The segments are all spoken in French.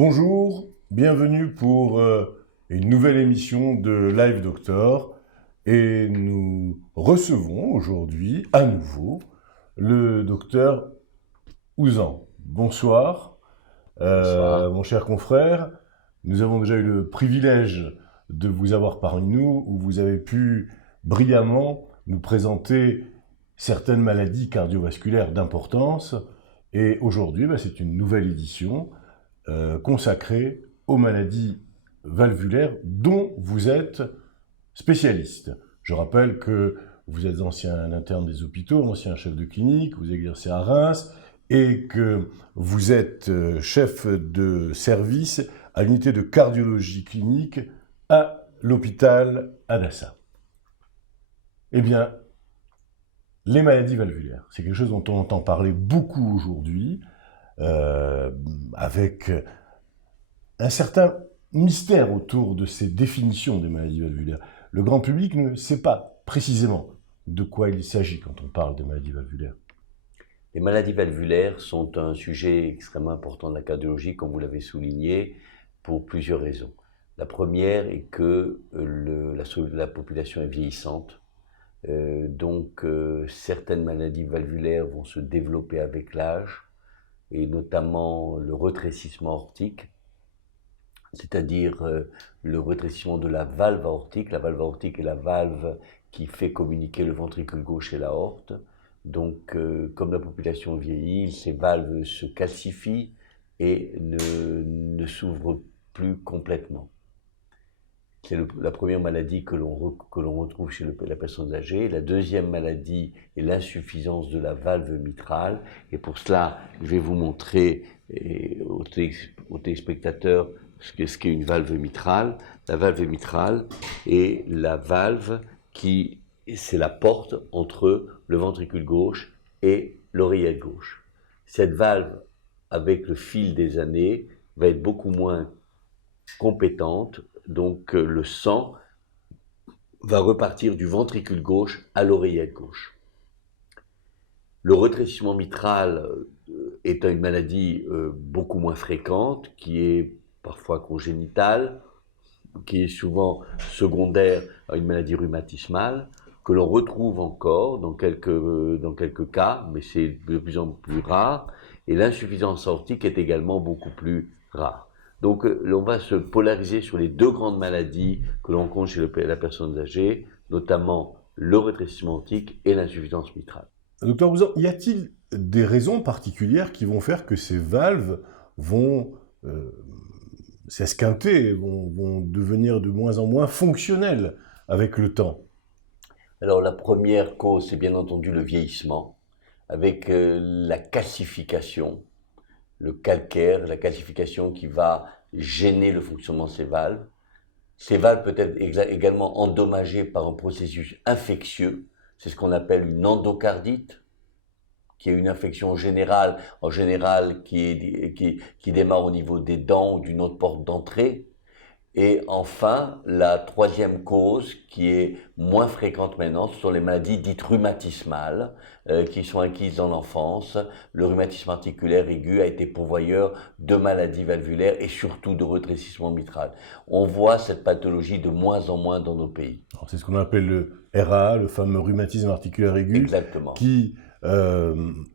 Bonjour, bienvenue pour une nouvelle émission de Live Doctor et nous recevons aujourd'hui à nouveau le docteur Ouzan. Bonsoir, Bonsoir. mon cher confrère. Nous avons déjà eu le privilège de vous avoir parmi nous où vous avez pu brillamment nous présenter certaines maladies cardiovasculaires d'importance et aujourd'hui c'est une nouvelle édition consacré aux maladies valvulaires dont vous êtes spécialiste. Je rappelle que vous êtes ancien interne des hôpitaux, ancien chef de clinique, vous exercez à Reims et que vous êtes chef de service à l'unité de cardiologie clinique à l'hôpital Adassa. Eh bien, les maladies valvulaires, c'est quelque chose dont on entend parler beaucoup aujourd'hui, avec un certain mystère autour de ces définitions des maladies valvulaires. Le grand public ne sait pas précisément de quoi il s'agit quand on parle des maladies valvulaires. Les maladies valvulaires sont un sujet extrêmement important de la cardiologie, comme vous l'avez souligné, pour plusieurs raisons. La première est que la population est vieillissante, donc certaines maladies valvulaires vont se développer avec l'âge, et notamment le rétrécissement aortique, c'est-à-dire le rétrécissement de la valve aortique. La valve aortique est la valve qui fait communiquer le ventricule gauche et l'aorte. Donc, comme la population vieillit, ces valves se calcifient et ne s'ouvrent plus complètement. C'est la première maladie que l'on retrouve chez la personne âgée. La deuxième maladie est l'insuffisance de la valve mitrale. Et pour cela, je vais vous montrer aux téléspectateurs ce qu'est une valve mitrale. La valve mitrale est la valve c'est la porte entre le ventricule gauche et l'oreillette gauche. Cette valve, avec le fil des années, va être beaucoup moins compétente, donc le sang va repartir du ventricule gauche à l'oreillette gauche. Le rétrécissement mitral est une maladie beaucoup moins fréquente, qui est parfois congénitale, qui est souvent secondaire à une maladie rhumatismale, que l'on retrouve encore dans quelques cas, mais c'est de plus en plus rare, et l'insuffisance aortique est également beaucoup plus rare. Donc, on va se polariser sur les deux grandes maladies que l'on rencontre chez la personne âgée, notamment le rétrécissement aortique et l'insuffisance mitrale. Docteur Bouzan, y a-t-il des raisons particulières qui vont faire que ces valves vont s'esquinter, vont devenir de moins en moins fonctionnelles avec le temps? Alors, la première cause, c'est bien entendu le vieillissement, avec la calcification, le calcaire, la calcification qui va gêner le fonctionnement de ces valves. Ces valves peuvent être également endommagées par un processus infectieux, c'est ce qu'on appelle une endocardite, qui est une infection générale, en général qui démarre au niveau des dents ou d'une autre porte d'entrée. Et enfin, la troisième cause, qui est moins fréquente maintenant, ce sont les maladies dites rhumatismales, qui sont acquises dans l'enfance. Le rhumatisme articulaire aigu a été pourvoyeur de maladies valvulaires et surtout de rétrécissement mitral. On voit cette pathologie de moins en moins dans nos pays. C'est ce qu'on appelle le RA, le fameux rhumatisme articulaire aigu, Exactement. Qui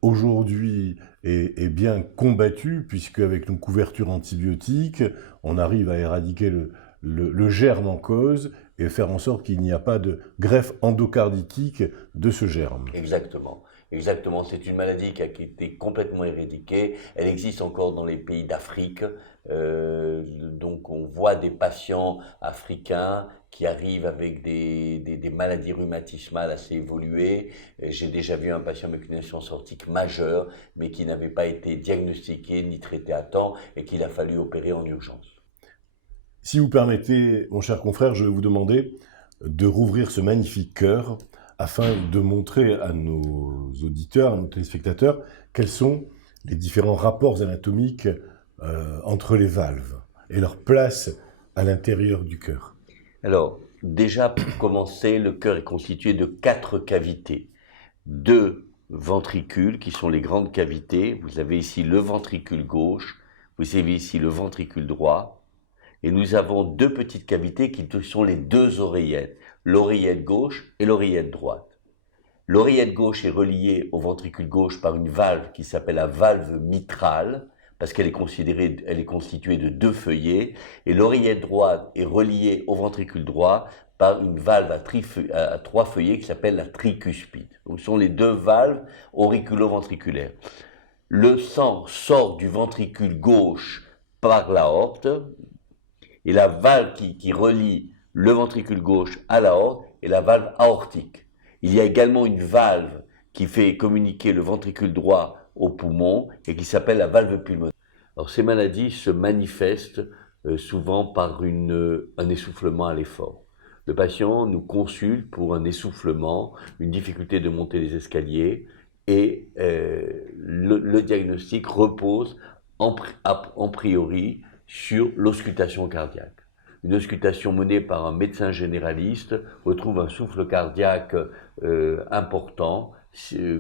aujourd'hui est bien combattu, puisque avec nos couvertures antibiotiques, on arrive à éradiquer le germe en cause et faire en sorte qu'il n'y a pas de greffe endocarditique de ce germe. Exactement. Exactement, c'est une maladie qui a été complètement éradiquée. Elle existe encore dans les pays d'Afrique. Donc on voit des patients africains qui arrivent avec des maladies rhumatismales assez évoluées. J'ai déjà vu un patient avec une insuffisance aortique majeure, mais qui n'avait pas été diagnostiqué ni traité à temps et qu'il a fallu opérer en urgence. Si vous permettez, mon cher confrère, je vais vous demander de rouvrir ce magnifique cœur afin de montrer à nos auditeurs, à nos téléspectateurs, quels sont les différents rapports anatomiques entre les valves et leur place à l'intérieur du cœur. Alors, déjà, pour commencer, le cœur est constitué de 4 cavités. 2 ventricules, qui sont les grandes cavités. Vous avez ici le ventricule gauche, Vous avez ici le ventricule droit, et nous avons deux petites cavités qui sont les deux oreillettes, l'oreillette gauche et l'oreillette droite. L'oreillette gauche est reliée au ventricule gauche par une valve qui s'appelle la valve mitrale, parce qu'elle est constituée de deux feuillets, et l'oreillette droite est reliée au ventricule droit par une valve à trois feuillets qui s'appelle la tricuspide. Donc ce sont les deux valves auriculo-ventriculaires. Le sang sort du ventricule gauche par l'aorte, et la valve qui relie le ventricule gauche à l'aorte est la valve aortique. Il y a également une valve qui fait communiquer le ventricule droit au poumon et qui s'appelle la valve pulmonaire. Alors ces maladies se manifestent souvent par un essoufflement à l'effort. Le patient nous consulte pour un essoufflement, une difficulté de monter les escaliers, et le diagnostic repose en priori sur l'auscultation cardiaque. Une auscultation menée par un médecin généraliste retrouve un souffle cardiaque important,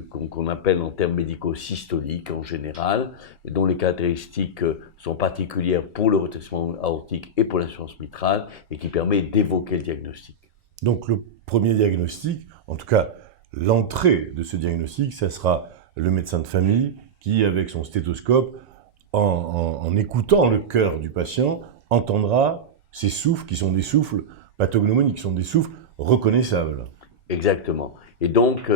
qu'on appelle en termes médicaux systolique en général, dont les caractéristiques sont particulières pour le retentissement aortique et pour l'insuffisance mitrale, et qui permet d'évoquer le diagnostic. Donc le premier diagnostic, en tout cas l'entrée de ce diagnostic, ça sera le médecin de famille qui, avec son stéthoscope, en écoutant le cœur du patient, entendra ces souffles qui sont des souffles pathognomoniques, qui sont des souffles reconnaissables. Exactement. Et donc,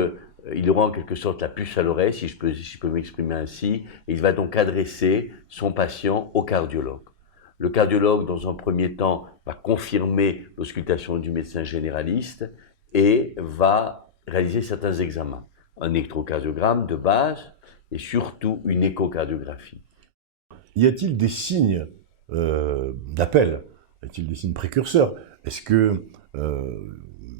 il aura en quelque sorte la puce à l'oreille, si je peux m'exprimer ainsi, et il va donc adresser son patient au cardiologue. Le cardiologue, dans un premier temps, va confirmer l'auscultation du médecin généraliste et va réaliser certains examens. Un électrocardiogramme de base et surtout une échocardiographie. Y a-t-il des signes d'appel? Y a-t-il des signes précurseurs? Est-ce que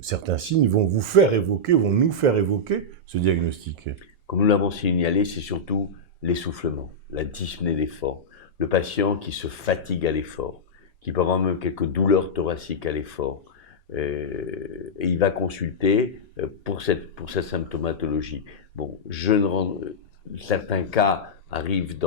certains signes vont nous faire évoquer ce diagnostic? Comme nous l'avons signalé, c'est surtout l'essoufflement, la dyspnée d'effort. Le patient qui se fatigue à l'effort, qui peut avoir même quelques douleurs thoraciques à l'effort. Et il va consulter pour cette symptomatologie. Bon, certains cas arrivent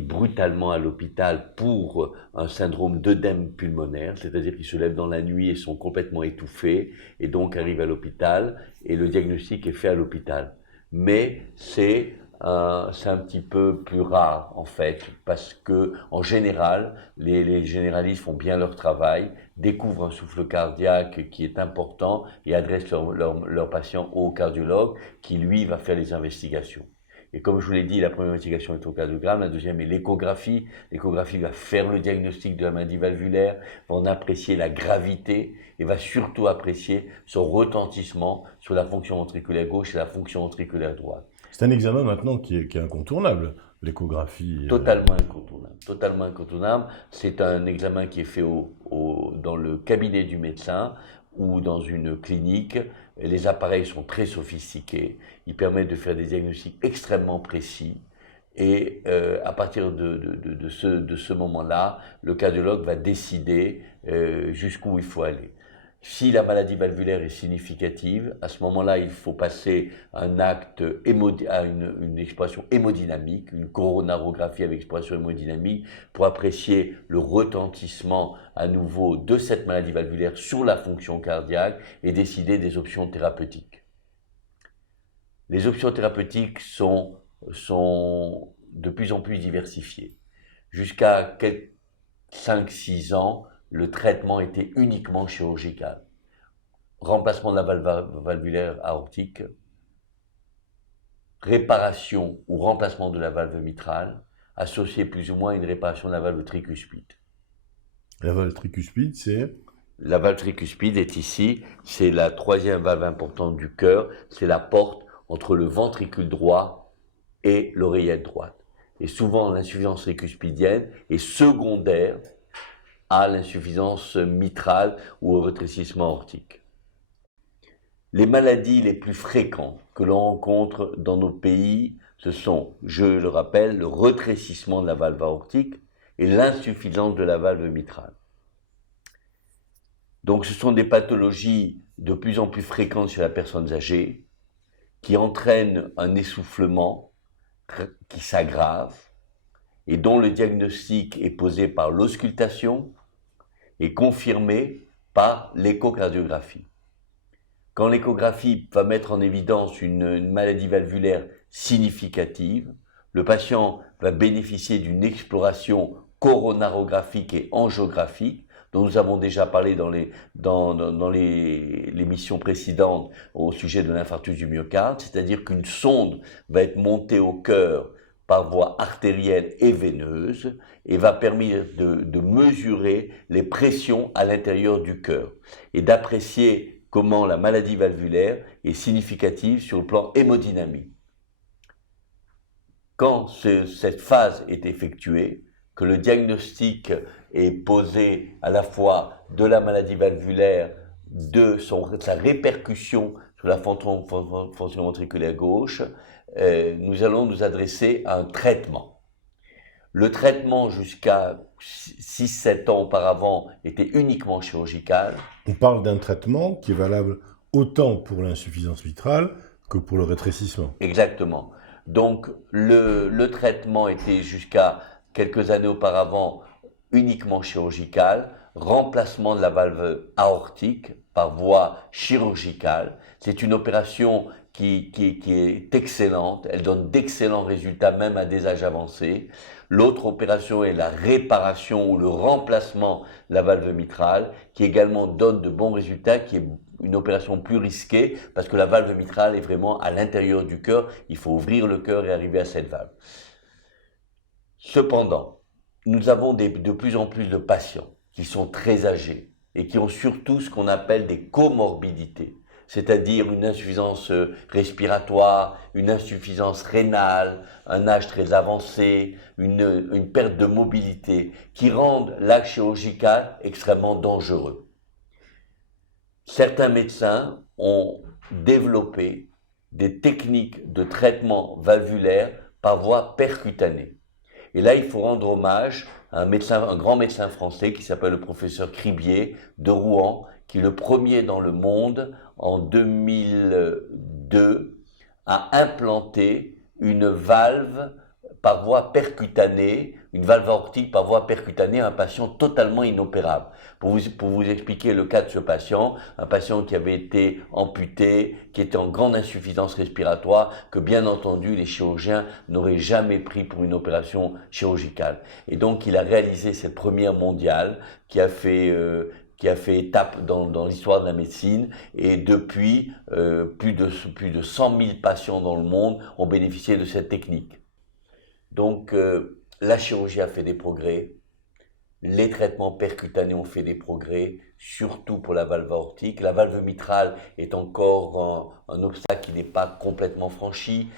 brutalement à l'hôpital pour un syndrome d'œdème pulmonaire, c'est-à-dire qu'ils se lèvent dans la nuit et sont complètement étouffés, et donc arrivent à l'hôpital, et le diagnostic est fait à l'hôpital. Mais c'est un petit peu plus rare en fait, parce que en général, les généralistes font bien leur travail, découvrent un souffle cardiaque qui est important et adressent leur patient au cardiologue qui lui va faire les investigations. Et comme je vous l'ai dit, la première investigation est au cardiogramme, la deuxième est l'échographie. L'échographie va faire le diagnostic de la maladie valvulaire, va en apprécier la gravité et va surtout apprécier son retentissement sur la fonction ventriculaire gauche et la fonction ventriculaire droite. C'est un examen maintenant qui est incontournable, l'échographie. Totalement incontournable. Totalement incontournable. C'est un examen qui est fait dans le cabinet du médecin ou dans une clinique. Les appareils sont très sophistiqués. Ils permettent de faire des diagnostics extrêmement précis. Et à partir de ce moment-là, le cardiologue va décider jusqu'où il faut aller. Si la maladie valvulaire est significative, à ce moment-là, il faut passer à une exploration hémodynamique, une coronarographie avec exploration hémodynamique, pour apprécier le retentissement à nouveau de cette maladie valvulaire sur la fonction cardiaque et décider des options thérapeutiques. Les options thérapeutiques sont de plus en plus diversifiées. Jusqu'à 5-6 ans, le traitement était uniquement chirurgical. Remplacement de la valve valvulaire aortique, réparation ou remplacement de la valve mitrale, associé plus ou moins à une réparation de la valve tricuspide. La valve tricuspide, c'est? La valve tricuspide est ici, c'est la troisième valve importante du cœur, c'est la porte entre le ventricule droit et l'oreillette droite. Et souvent, l'insuffisance tricuspidienne est secondaire à l'insuffisance mitrale ou au rétrécissement aortique. Les maladies les plus fréquentes que l'on rencontre dans nos pays, ce sont, je le rappelle, le rétrécissement de la valve aortique et l'insuffisance de la valve mitrale. Donc ce sont des pathologies de plus en plus fréquentes chez la personne âgée qui entraînent un essoufflement qui s'aggrave et dont le diagnostic est posé par l'auscultation et confirmé par l'échocardiographie. Quand l'échographie va mettre en évidence une maladie valvulaire significative, le patient va bénéficier d'une exploration coronarographique et angiographique, dont nous avons déjà parlé dans les missions précédentes au sujet de l'infarctus du myocarde, c'est-à-dire qu'une sonde va être montée au cœur par voie artérielle et veineuse et va permettre de mesurer les pressions à l'intérieur du cœur et d'apprécier comment la maladie valvulaire est significative sur le plan hémodynamique. Quand cette phase est effectuée, que le diagnostic est posé à la fois de la maladie valvulaire, de sa répercussion sur la fonction ventriculaire gauche, nous allons nous adresser à un traitement. Le traitement jusqu'à 6-7 ans auparavant était uniquement chirurgical. On parle d'un traitement qui est valable autant pour l'insuffisance mitrale que pour le rétrécissement. Exactement. Donc le traitement était jusqu'à quelques années auparavant uniquement chirurgical, remplacement de la valve aortique par voie chirurgicale. C'est une opération qui est excellente, elle donne d'excellents résultats même à des âges avancés. L'autre opération est la réparation ou le remplacement de la valve mitrale, qui également donne de bons résultats, qui est une opération plus risquée, parce que la valve mitrale est vraiment à l'intérieur du cœur, il faut ouvrir le cœur et arriver à cette valve. Cependant, nous avons de plus en plus de patients qui sont très âgés et qui ont surtout ce qu'on appelle des comorbidités, c'est-à-dire une insuffisance respiratoire, une insuffisance rénale, un âge très avancé, une perte de mobilité, qui rendent l'acte chirurgical extrêmement dangereux. Certains médecins ont développé des techniques de traitement valvulaire par voie percutanée. Et là, il faut rendre hommage à un grand médecin français qui s'appelle le professeur Cribier de Rouen, qui est le premier dans le monde, en 2002, à implanter une valve par voie percutanée, une valve aortique par voie percutanée à un patient totalement inopérable. Pour vous expliquer le cas de ce patient, un patient qui avait été amputé, qui était en grande insuffisance respiratoire, que bien entendu les chirurgiens n'auraient jamais pris pour une opération chirurgicale. Et donc il a réalisé cette première mondiale qui a fait étape dans l'histoire de la médecine, et depuis, plus de 100 000 patients dans le monde ont bénéficié de cette technique. Donc, la chirurgie a fait des progrès, les traitements percutanés ont fait des progrès, surtout pour la valve aortique. La valve mitrale est encore un obstacle qui n'est pas complètement franchi.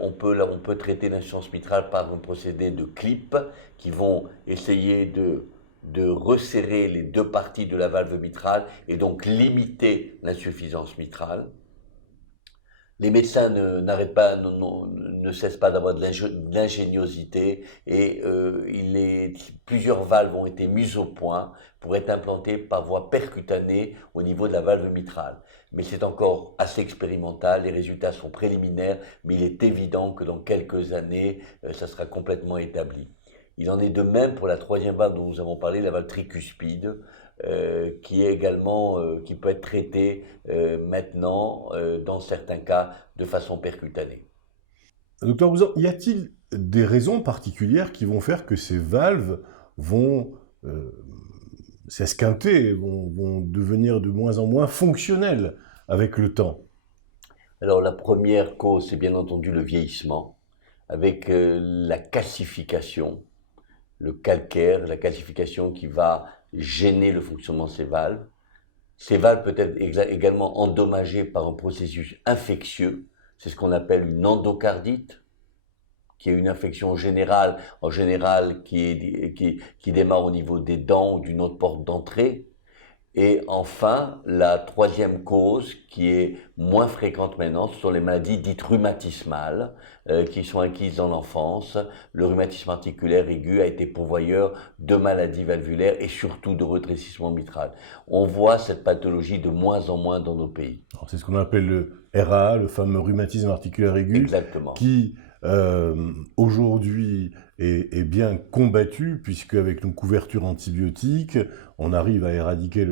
On peut traiter l'insuffisance mitrale par un procédé de clip qui vont essayer de resserrer les deux parties de la valve mitrale et donc limiter l'insuffisance mitrale. Les médecins ne cessent pas d'avoir de l'ingéniosité et plusieurs valves ont été mises au point pour être implantées par voie percutanée au niveau de la valve mitrale. Mais c'est encore assez expérimental, les résultats sont préliminaires, mais il est évident que dans quelques années, ça sera complètement établi. Il en est de même pour la troisième valve dont nous avons parlé, la valve tricuspide, qui est également, qui peut être traitée maintenant, dans certains cas, de façon percutanée. Docteur Bouzan, y a-t-il des raisons particulières qui vont faire que ces valves vont s'esquinter, vont devenir de moins en moins fonctionnelles avec le temps? Alors la première cause, c'est bien entendu le vieillissement, avec la calcification, le calcaire, la calcification qui va gêner le fonctionnement de ces valves. Ces valves peuvent être également endommagées par un processus infectieux, c'est ce qu'on appelle une endocardite, qui est une infection générale, en général qui démarre au niveau des dents ou d'une autre porte d'entrée. Et enfin, la troisième cause, qui est moins fréquente maintenant, ce sont les maladies dites rhumatismales, qui sont acquises dans l'enfance. Le rhumatisme articulaire aigu a été pourvoyeur de maladies valvulaires et surtout de rétrécissement mitral. On voit cette pathologie de moins en moins dans nos pays. C'est ce qu'on appelle le RAA, le fameux rhumatisme articulaire aigu, Exactement. qui aujourd'hui est bien combattu, puisque avec nos couvertures antibiotiques, on arrive à éradiquer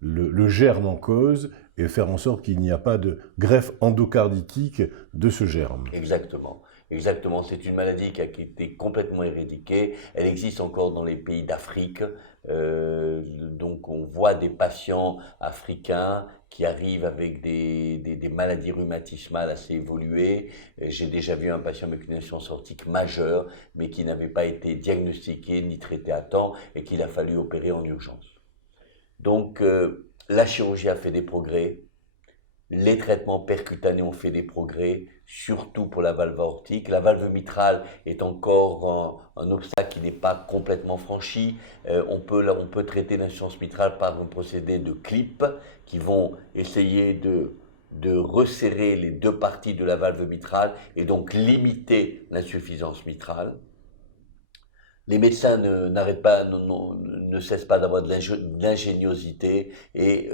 le germe en cause et faire en sorte qu'il n'y a pas de greffe endocarditique de ce germe. Exactement. Exactement, c'est une maladie qui a été complètement éradiquée. Elle existe encore dans les pays d'Afrique. Donc on voit des patients africains qui arrivent avec des maladies rhumatismales assez évoluées. J'ai déjà vu un patient avec une insuffisance aortique majeure, mais qui n'avait pas été diagnostiqué ni traité à temps et qu'il a fallu opérer en urgence. Donc la chirurgie a fait des progrès. Les traitements percutanés ont fait des progrès, surtout pour la valve aortique. La valve mitrale est encore un obstacle qui n'est pas complètement franchi. On peut traiter l'insuffisance mitrale par un procédé de clip qui vont essayer de resserrer les deux parties de la valve mitrale et donc limiter l'insuffisance mitrale. Les médecins ne cessent pas d'avoir de l'ingéniosité et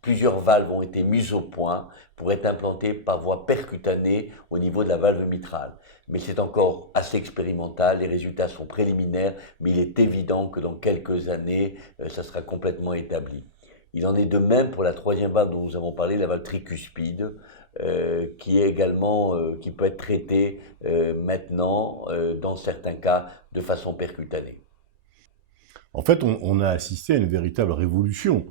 plusieurs valves ont été mises au point pour être implantées par voie percutanée au niveau de la valve mitrale. Mais c'est encore assez expérimental, les résultats sont préliminaires, mais il est évident que dans quelques années, ça sera complètement établi. Il en est de même pour la troisième valve dont nous avons parlé, la valve tricuspide. Qui est également qui peut être traité maintenant dans certains cas de façon percutanée. En fait, on a assisté à une véritable révolution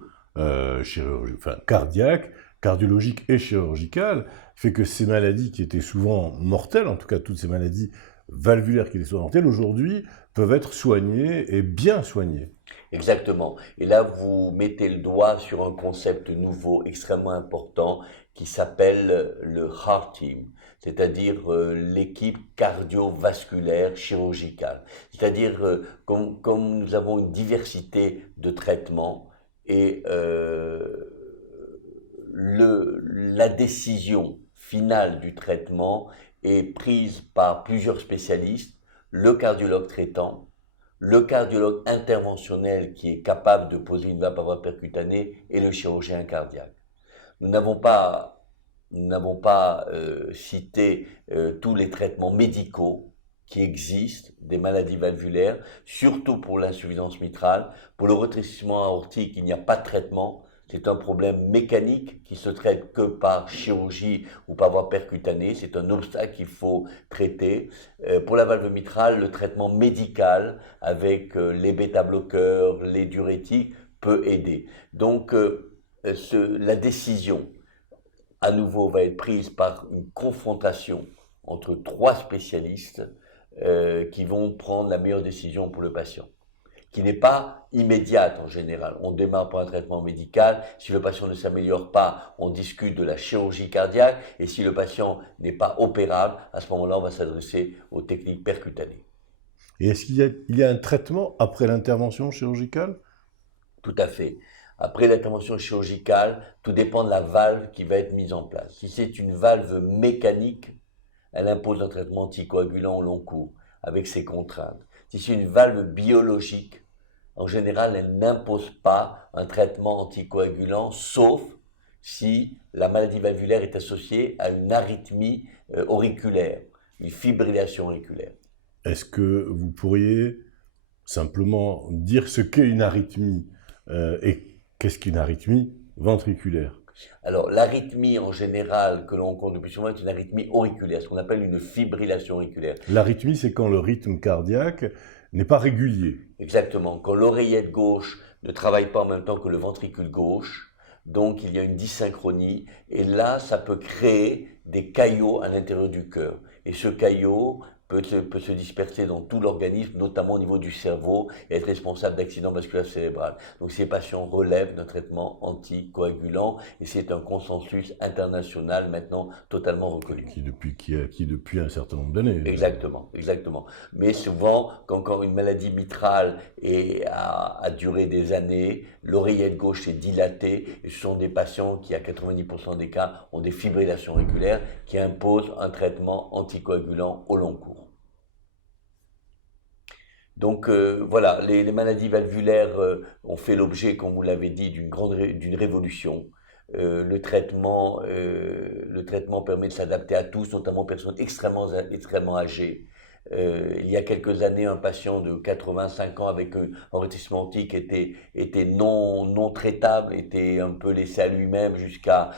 cardiaque, cardiologique et chirurgicale, fait que ces maladies qui étaient souvent mortelles, en tout cas toutes ces maladies valvulaires qui étaient souvent mortelles, aujourd'hui peuvent être soignées et bien soignées. Exactement. Et là, vous mettez le doigt sur un concept nouveau, extrêmement important, qui s'appelle le Heart Team, c'est-à-dire l'équipe cardiovasculaire chirurgicale. C'est-à-dire comme nous avons une diversité de traitements et la décision finale du traitement est prise par plusieurs spécialistes, le cardiologue traitant, le cardiologue interventionnel qui est capable de poser une valve à voie percutanée et le chirurgien cardiaque. Nous n'avons pas cité tous les traitements médicaux qui existent des maladies valvulaires, surtout pour l'insuffisance mitrale. Pour le rétrécissement aortique, il n'y a pas de traitement. C'est un problème mécanique qui se traite que par chirurgie ou par voie percutanée. C'est un obstacle qu'il faut traiter. Pour la valve mitrale, le traitement médical avec les bêta-bloqueurs, les diurétiques peut aider. Donc la décision à nouveau va être prise par une confrontation entre trois spécialistes qui vont prendre la meilleure décision pour le patient, qui n'est pas immédiate en général. On démarre par un traitement médical, si le patient ne s'améliore pas, on discute de la chirurgie cardiaque, et si le patient n'est pas opérable, à ce moment-là, on va s'adresser aux techniques percutanées. Et est-ce qu'il y a un traitement après l'intervention chirurgicale? Tout à fait. Après l'intervention chirurgicale, tout dépend de la valve qui va être mise en place. Si c'est une valve mécanique, elle impose un traitement anticoagulant au long cours, avec ses contraintes. Si c'est une valve biologique, en général, elle n'impose pas un traitement anticoagulant, sauf si la maladie valvulaire est associée à une arythmie auriculaire, une fibrillation auriculaire. Est-ce que vous pourriez simplement dire ce qu'est une arythmie et qu'est-ce qu'une arythmie ventriculaire? Alors, l'arythmie en général que l'on rencontre le plus souvent est une arythmie auriculaire, ce qu'on appelle une fibrillation auriculaire. L'arythmie, c'est quand le rythme cardiaque n'est pas régulier. Exactement, quand l'oreillette gauche ne travaille pas en même temps que le ventricule gauche, donc il y a une dysynchronie, et là, ça peut créer des caillots à l'intérieur du cœur. Et ce caillot peut se disperser dans tout l'organisme, notamment au niveau du cerveau, et être responsable d'accidents vasculaires cérébraux. Donc ces patients relèvent d'un traitement anticoagulant, et c'est un consensus international maintenant totalement reconnu. Qui a acquis depuis un certain nombre d'années. Exactement, exactement. Mais souvent, quand une maladie mitrale a duré des années, l'oreillette gauche est dilatée, et ce sont des patients qui, à 90% des cas, ont des fibrillations auriculaires qui imposent un traitement anticoagulant au long cours. Donc voilà, les maladies valvulaires ont fait l'objet, comme vous l'avez dit, d'une révolution. le traitement permet de s'adapter à tous, notamment aux personnes extrêmement âgées. Il y a quelques années, un patient de 85 ans avec un enrichissement optique était non traitable, était un peu laissé à lui-même jusqu'à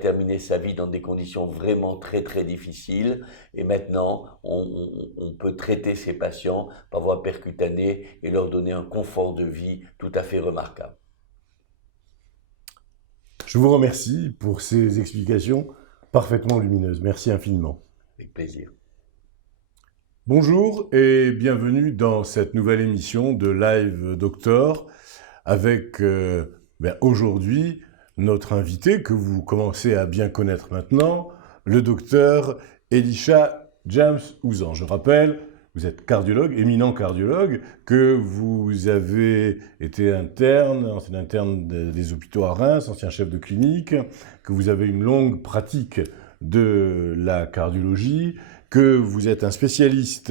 terminer sa vie dans des conditions vraiment très très difficiles. Et maintenant, on peut traiter ces patients par voie percutanée et leur donner un confort de vie tout à fait remarquable. Je vous remercie pour ces explications parfaitement lumineuses. Merci infiniment. Avec plaisir. Bonjour et bienvenue dans cette nouvelle émission de Live Doctor avec aujourd'hui notre invité que vous commencez à bien connaître maintenant, le docteur Elisha James Ouzan. Je rappelle, vous êtes cardiologue, éminent cardiologue, que vous avez été ancien interne des hôpitaux à Reims, ancien chef de clinique, que vous avez une longue pratique de la cardiologie, que vous êtes un spécialiste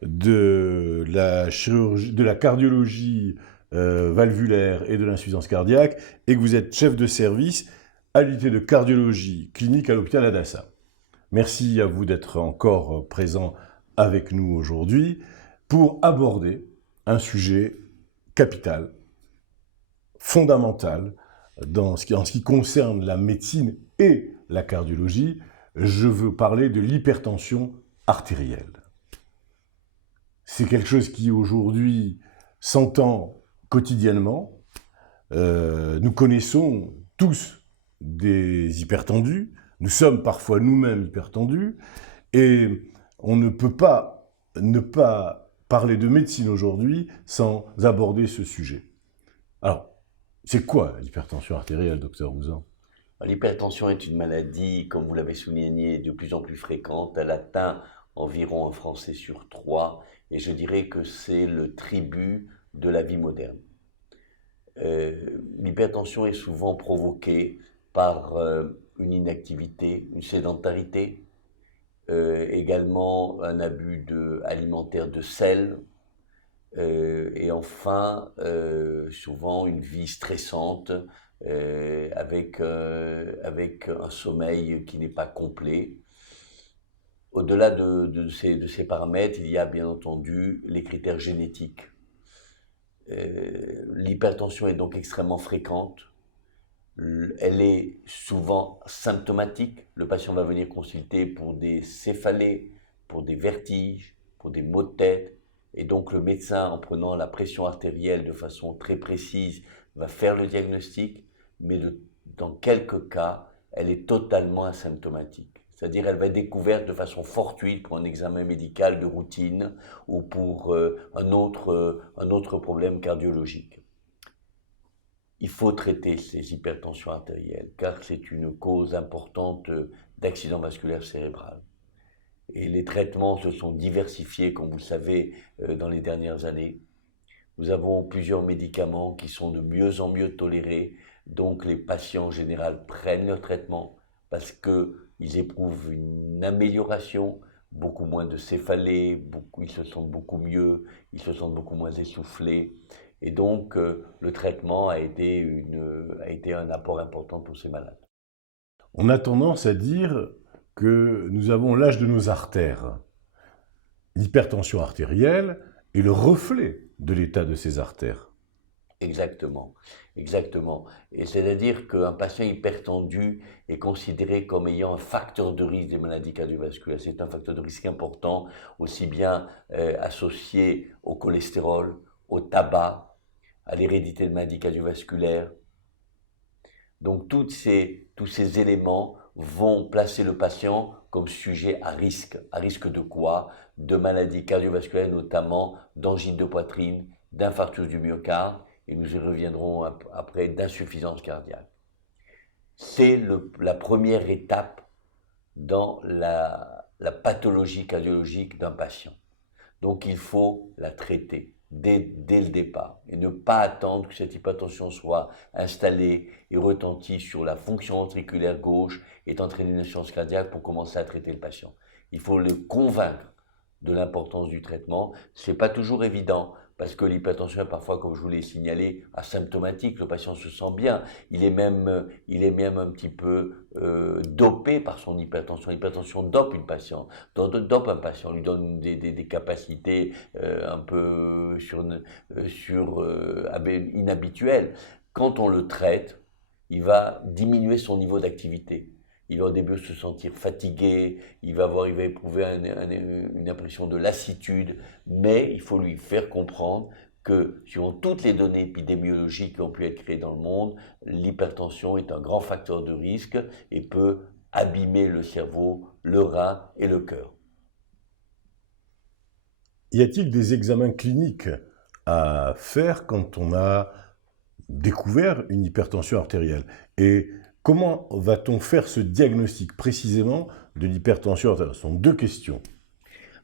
de la chirurgie, de la cardiologie valvulaire et de l'insuffisance cardiaque, et que vous êtes chef de service à l'unité de cardiologie clinique à l'hôpital Adassa. Merci à vous d'être encore présent avec nous aujourd'hui pour aborder un sujet capital, fondamental en ce qui concerne la médecine et la cardiologie. Je veux parler de l'hypertension artérielle. C'est quelque chose qui aujourd'hui s'entend quotidiennement. Nous connaissons tous des hypertendus, nous sommes parfois nous-mêmes hypertendus, et on ne peut pas ne pas parler de médecine aujourd'hui sans aborder ce sujet. Alors, c'est quoi l'hypertension artérielle, docteur Ouzan ? L'hypertension est une maladie, comme vous l'avez souligné, de plus en plus fréquente. Elle atteint environ un Français sur 3, et je dirais que c'est le tribut de la vie moderne. L'hypertension est souvent provoquée par une inactivité, une sédentarité, également un abus alimentaire de sel, et enfin, souvent une vie stressante, avec un sommeil qui n'est pas complet. Au-delà de ces paramètres, il y a bien entendu les critères génétiques. L'hypertension est donc extrêmement fréquente. Elle est souvent symptomatique. Le patient va venir consulter pour des céphalées, pour des vertiges, pour des maux de tête. Et donc le médecin, en prenant la pression artérielle de façon très précise, va faire le diagnostic, mais dans quelques cas, elle est totalement asymptomatique. C'est-à-dire elle va être découverte de façon fortuite pour un examen médical de routine ou pour un autre problème cardiologique. Il faut traiter ces hypertensions artérielles car c'est une cause importante d'accident vasculaire cérébral. Et les traitements se sont diversifiés, comme vous le savez, dans les dernières années. Nous avons plusieurs médicaments qui sont de mieux en mieux tolérés, donc les patients en général prennent leur traitement parce qu'ils éprouvent une amélioration, beaucoup moins de céphalées, ils se sentent beaucoup mieux, ils se sentent beaucoup moins essoufflés. Et donc, le traitement a été un apport important pour ces malades. On a tendance à dire que nous avons l'âge de nos artères. L'hypertension artérielle est le reflet de l'état de ces artères. Exactement, exactement. Et c'est-à-dire qu'un patient hypertendu est considéré comme ayant un facteur de risque des maladies cardiovasculaires. C'est un facteur de risque important, aussi bien associé au cholestérol, au tabac, à l'hérédité de maladies cardiovasculaires. Donc tous ces éléments vont placer le patient comme sujet à risque. À risque de quoi? De maladies cardiovasculaires, notamment d'angine de poitrine, d'infarctus du myocarde, et nous y reviendrons après, d'insuffisance cardiaque. C'est la première étape dans la pathologie cardiologique d'un patient. Donc il faut la traiter dès le départ et ne pas attendre que cette hypertension soit installée et retentie sur la fonction ventriculaire gauche et entraîner une insuffisance cardiaque pour commencer à traiter le patient. Il faut le convaincre de l'importance du traitement. C'est pas toujours évident parce que l'hypertension est parfois, comme je vous l'ai signalé, asymptomatique. Le patient se sent bien. Il est même un petit peu dopé par son hypertension. L'hypertension dope une patiente, dope un patient, lui donne des capacités un peu inhabituelles. Quand on le traite, il va diminuer son niveau d'activité. Il va au début se sentir fatigué, il va éprouver une impression de lassitude, mais il faut lui faire comprendre que, suivant toutes les données épidémiologiques qui ont pu être créées dans le monde, l'hypertension est un grand facteur de risque et peut abîmer le cerveau, le rein et le cœur. Y a-t-il des examens cliniques à faire quand on a découvert une hypertension artérielle? Et comment va-t-on faire ce diagnostic précisément de l'hypertension artérielle? Ce sont deux questions.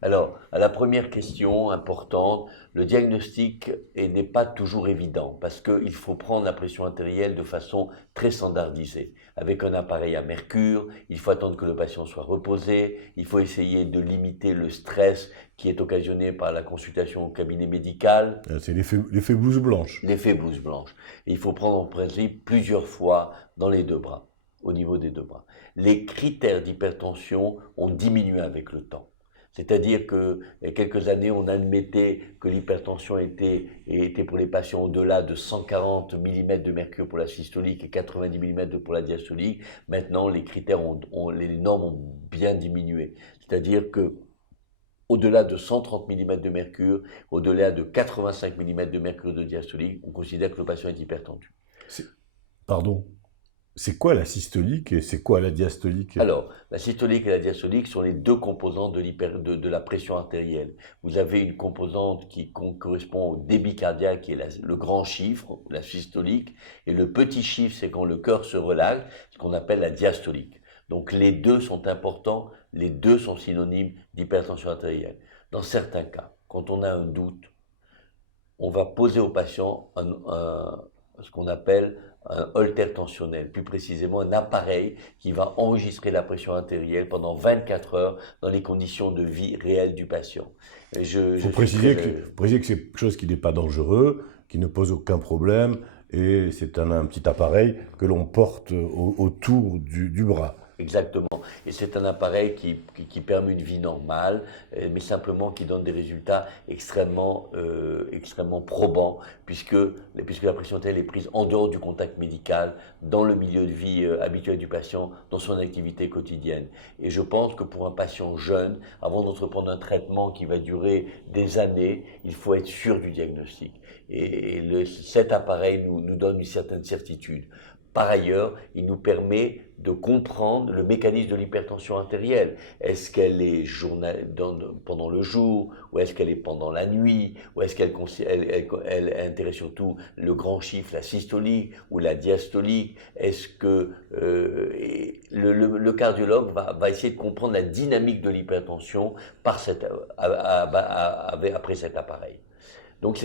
Alors, à la première question importante, le diagnostic n'est pas toujours évident parce qu'il faut prendre la pression artérielle de façon très standardisée. Avec un appareil à mercure, il faut attendre que le patient soit reposé, il faut essayer de limiter le stress qui est occasionné par la consultation au cabinet médical. C'est l'effet blouse blanche. L'effet blouse blanche. Et il faut prendre en principe plusieurs fois dans les deux bras, au niveau des deux bras. Les critères d'hypertension ont diminué avec le temps. C'est-à-dire qu'il y a quelques années, on admettait que l'hypertension était pour les patients au-delà de 140 mm de mercure pour la systolique et 90 mm pour la diastolique. Maintenant, les critères les normes ont bien diminué. C'est-à-dire que au-delà de 130 mm de mercure, au-delà de 85 mm de mercure de diastolique, on considère que le patient est hypertendu. Pardon, c'est quoi la systolique et c'est quoi la diastolique? Alors, la systolique et la diastolique sont les deux composantes de la pression artérielle. Vous avez une composante qui correspond au débit cardiaque, qui est le grand chiffre, la systolique, et le petit chiffre, c'est quand le cœur se relâche, ce qu'on appelle la diastolique. Donc les deux sont importants, les deux sont synonymes d'hypertension artérielle. Dans certains cas, quand on a un doute, on va poser au patient ce qu'on appelle un holter tensionnel, plus précisément un appareil qui va enregistrer la pression artérielle pendant 24 heures dans les conditions de vie réelles du patient. Il faut préciser que c'est quelque chose qui n'est pas dangereux, qui ne pose aucun problème, et c'est un petit appareil que l'on porte autour du bras. Exactement. Et c'est un appareil qui permet une vie normale, mais simplement qui donne des résultats extrêmement probants, puisque la pression artérielle est prise en dehors du contact médical, dans le milieu de vie habituel du patient, dans son activité quotidienne. Et je pense que pour un patient jeune, avant d'entreprendre un traitement qui va durer des années, il faut être sûr du diagnostic. Et cet appareil nous donne une certaine certitude. Par ailleurs, il nous permet de comprendre le mécanisme de l'hypertension artérielle. Est-ce qu'elle est pendant le jour, ou est-ce qu'elle est pendant la nuit, ou est-ce qu'elle intéresse surtout le grand chiffre, la systolique ou la diastolique? Est-ce que le cardiologue va essayer de comprendre la dynamique de l'hypertension après cet appareil? Donc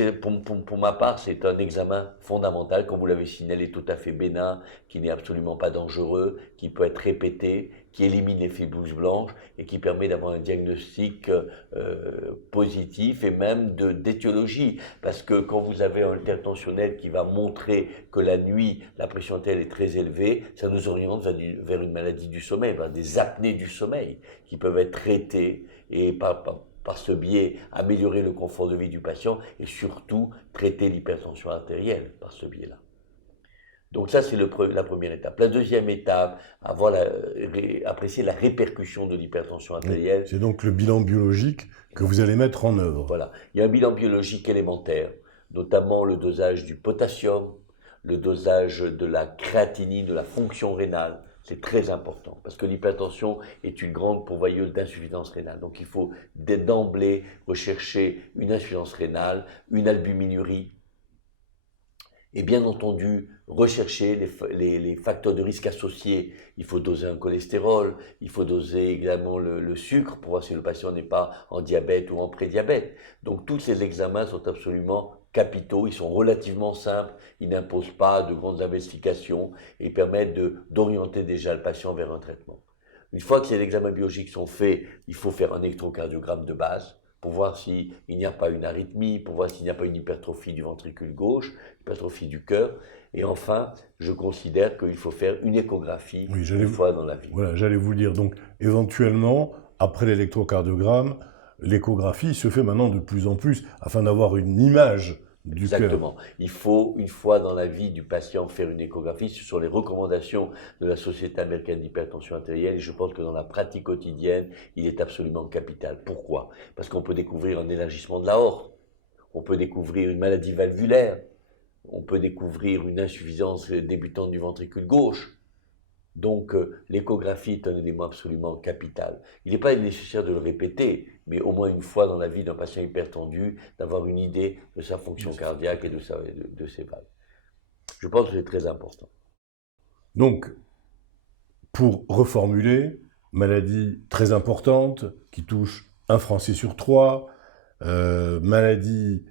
pour ma part, c'est un examen fondamental, comme vous l'avez signalé, tout à fait bénin, qui n'est absolument pas dangereux, qui peut être répété, qui élimine l'effet blouse blanche et qui permet d'avoir un diagnostic positif et même d'étiologie. Parce que quand vous avez un holter tensionnel qui va montrer que la nuit, la pression artérielle est très élevée, ça nous oriente vers une maladie du sommeil, vers des apnées du sommeil qui peuvent être traitées et par ce biais, améliorer le confort de vie du patient et surtout traiter l'hypertension artérielle par ce biais-là. Donc ça, c'est la première étape. La deuxième étape, apprécier la répercussion de l'hypertension artérielle. C'est donc le bilan biologique que vous allez mettre en œuvre. Voilà. Il y a un bilan biologique élémentaire, notamment le dosage du potassium, le dosage de la créatinine, de la fonction rénale. C'est très important parce que l'hypertension est une grande pourvoyeuse d'insuffisance rénale. Donc il faut d'emblée rechercher une insuffisance rénale, une albuminurie et bien entendu rechercher les facteurs de risque associés. Il faut doser un cholestérol, il faut doser également le sucre pour voir si le patient n'est pas en diabète ou en prédiabète. Donc tous ces examens sont absolument capitaux, ils sont relativement simples, ils n'imposent pas de grandes investigations et permettent d'orienter déjà le patient vers un traitement. Une fois que ces examens biologiques sont faits, il faut faire un électrocardiogramme de base pour voir s'il n'y a pas une arythmie, pour voir s'il n'y a pas une hypertrophie du ventricule gauche, hypertrophie du cœur. Et enfin, je considère qu'il faut faire une échographie Oui, une fois dans la vie. Voilà, j'allais vous le dire. Donc, éventuellement, après l'électrocardiogramme, l'échographie se fait maintenant de plus en plus afin d'avoir une image du cœur. Exactement. Il faut, une fois dans la vie du patient, faire une échographie. Ce sont les recommandations de la Société américaine d'hypertension artérielle. Et je pense que dans la pratique quotidienne, il est absolument capital. Pourquoi? Parce qu'on peut découvrir un élargissement de l'aorte, on peut découvrir une maladie valvulaire, on peut découvrir une insuffisance débutante du ventricule gauche. Donc, l'échographie est un élément absolument capital. Il n'est pas nécessaire de le répéter, mais au moins une fois dans la vie d'un patient hypertendu, d'avoir une idée de sa fonction cardiaque et de ses valves. Je pense que c'est très important. Donc, pour reformuler, maladie très importante qui touche un Français sur trois, maladie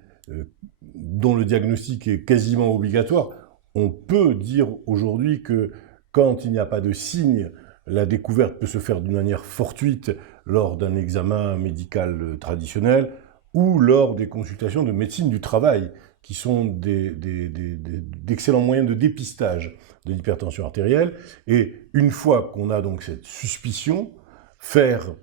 dont le diagnostic est quasiment obligatoire. On peut dire aujourd'hui que quand il n'y a pas de signe, la découverte peut se faire d'une manière fortuite lors d'un examen médical traditionnel ou lors des consultations de médecine du travail, qui sont d'excellents moyens de dépistage de l'hypertension artérielle. Et une fois qu'on a donc cette suspicion, faire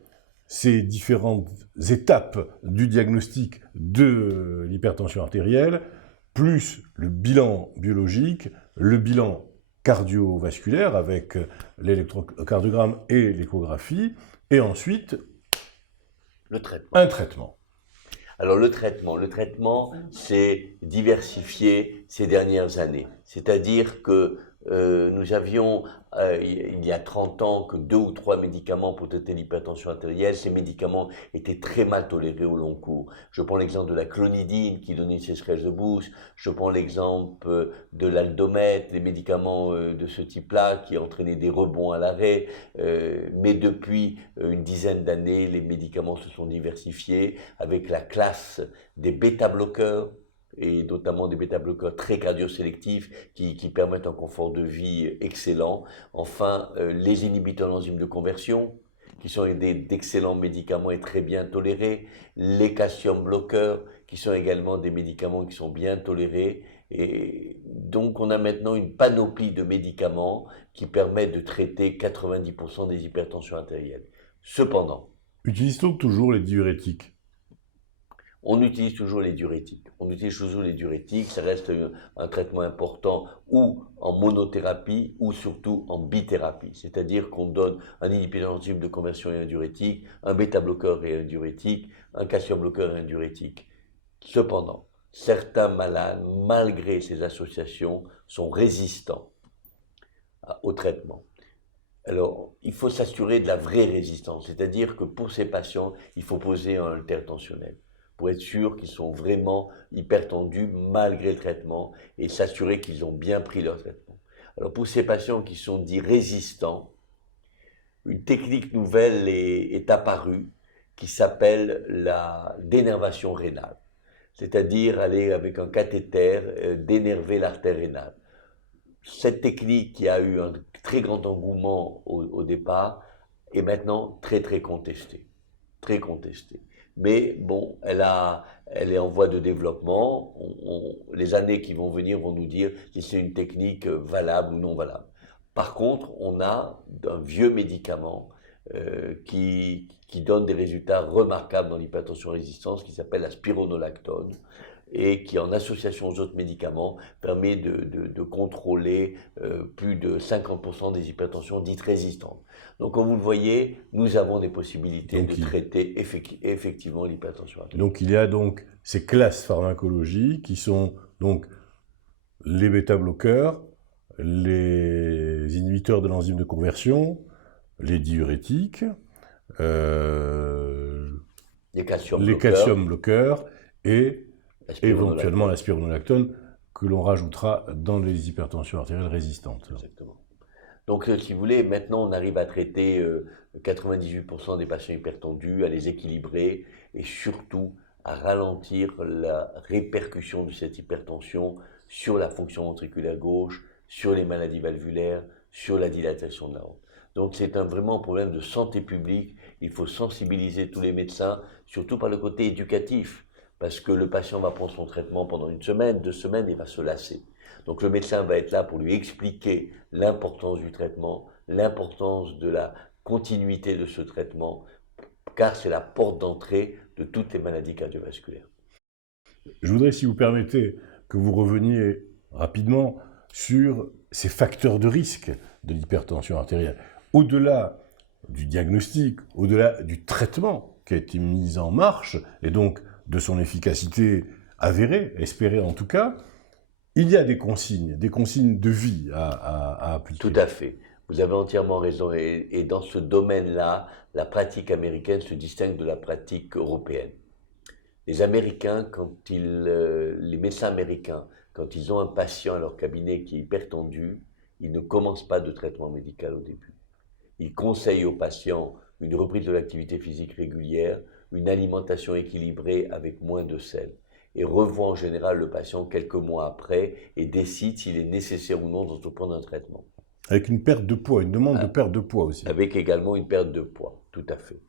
ces différentes étapes du diagnostic de l'hypertension artérielle, plus le bilan biologique, le bilan cardiovasculaire avec l'électrocardiogramme et l'échographie, et ensuite un traitement. Alors le traitement, c'est diversifié ces dernières années. C'est-à-dire que nous avions, il y a 30 ans, que 2 ou 3 médicaments pour traiter l'hypertension artérielle. Ces médicaments étaient très mal tolérés au long cours. Je prends l'exemple de la clonidine qui donnait une sécheresse de bouche. Je prends l'exemple de l'aldomètre, des médicaments de ce type-là qui entraînaient des rebonds à l'arrêt. Mais depuis une dizaine d'années, les médicaments se sont diversifiés avec la classe des bêta-bloqueurs, et notamment des bêta-bloqueurs très cardiosélectifs qui permettent un confort de vie excellent. Enfin, les inhibiteurs d'enzymes de conversion, qui sont d'excellents médicaments et très bien tolérés. Les calcium bloqueurs, qui sont également des médicaments qui sont bien tolérés. Et donc, on a maintenant une panoplie de médicaments qui permettent de traiter 90% des hypertensions artérielles. Cependant, utilise-t-on toujours les diurétiques? on utilise toujours les diurétiques. Ça reste un traitement important, ou en monothérapie, ou surtout en bithérapie. C'est-à-dire qu'on donne un inhibiteur d'enzyme de conversion et un diurétique, un bêta-bloqueur et un diurétique, un calcium-bloqueur et un diurétique. Cependant, certains malades, malgré ces associations, sont résistants au traitement. Alors, il faut s'assurer de la vraie résistance. C'est-à-dire que pour ces patients, il faut poser un haltère tensionnel, pour être sûr qu'ils sont vraiment hypertendus malgré le traitement et s'assurer qu'ils ont bien pris leur traitement. Alors pour ces patients qui sont dits résistants, une technique nouvelle est apparue qui s'appelle la dénervation rénale, c'est-à-dire aller avec un cathéter dénerver l'artère rénale. Cette technique qui a eu un très grand engouement au départ est maintenant très contestée, très contestée. Mais bon, elle est en voie de développement. Les années qui vont venir vont nous dire si c'est une technique valable ou non valable. Par contre, on a un vieux médicament qui donne des résultats remarquables dans l'hypertension résistance, qui s'appelle la spironolactone, et qui, en association aux autres médicaments, permet de contrôler plus de 50% des hypertensions dites résistantes. Donc, comme vous le voyez, nous avons des possibilités de traiter effectivement l'hypertension artérielle. Donc, il y a donc ces classes pharmacologiques qui sont donc les bêta-bloqueurs, les inhibiteurs de l'enzyme de conversion, les diurétiques, les calcium bloqueurs et éventuellement la spironolactone que l'on rajoutera dans les hypertensions artérielles résistantes. Exactement. Donc, si vous voulez, maintenant, on arrive à traiter 98% des patients hypertendus, à les équilibrer et surtout à ralentir la répercussion de cette hypertension sur la fonction ventriculaire gauche, sur les maladies valvulaires, sur la dilatation de l'aorte. Donc, c'est vraiment un problème de santé publique Il faut sensibiliser tous les médecins, surtout par le côté éducatif, parce que le patient va prendre son traitement pendant 1 semaine, 2 semaines, et va se lasser. Donc le médecin va être là pour lui expliquer l'importance du traitement, l'importance de la continuité de ce traitement, car c'est la porte d'entrée de toutes les maladies cardiovasculaires. Je voudrais, si vous permettez, que vous reveniez rapidement sur ces facteurs de risque de l'hypertension artérielle. Au-delà du diagnostic, au-delà du traitement qui a été mis en marche, et donc de son efficacité avérée, espérée en tout cas, il y a des consignes de vie à appliquer. Tout à fait. Vous avez entièrement raison. Et dans ce domaine-là, la pratique américaine se distingue de la pratique européenne. Les Américains, les médecins américains, quand ils ont un patient à leur cabinet qui est hypertendu, ils ne commencent pas de traitement médical au début. Ils conseillent au patient une reprise de l'activité physique régulière, une alimentation équilibrée avec moins de sel, et revoient en général le patient quelques mois après et décident s'il est nécessaire ou non d'entreprendre un traitement. Avec une perte de poids, une demande de perte de poids aussi. Avec également une perte de poids, tout à fait.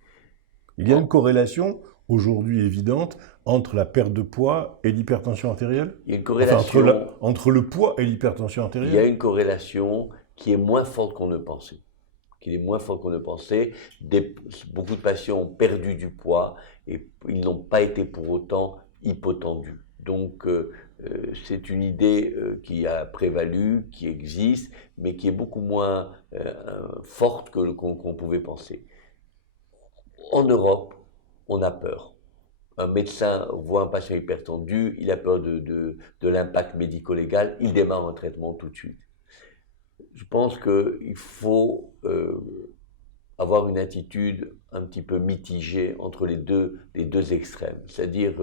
Il y a une corrélation aujourd'hui évidente entre la perte de poids et l'hypertension artérielle? Il y a une corrélation. Enfin, entre le poids et l'hypertension artérielle? Il y a une corrélation qui est moins forte qu'on ne pensait. Beaucoup de patients ont perdu du poids et ils n'ont pas été pour autant hypotendus. Donc, c'est une idée qui a prévalu, qui existe, mais qui est beaucoup moins forte qu'on pouvait penser. En Europe, on a peur. Un médecin voit un patient hypertendu, il a peur de l'impact médico-légal, il démarre un traitement tout de suite. Je pense qu'il faut avoir une attitude un petit peu mitigée entre les deux extrêmes. C'est-à-dire,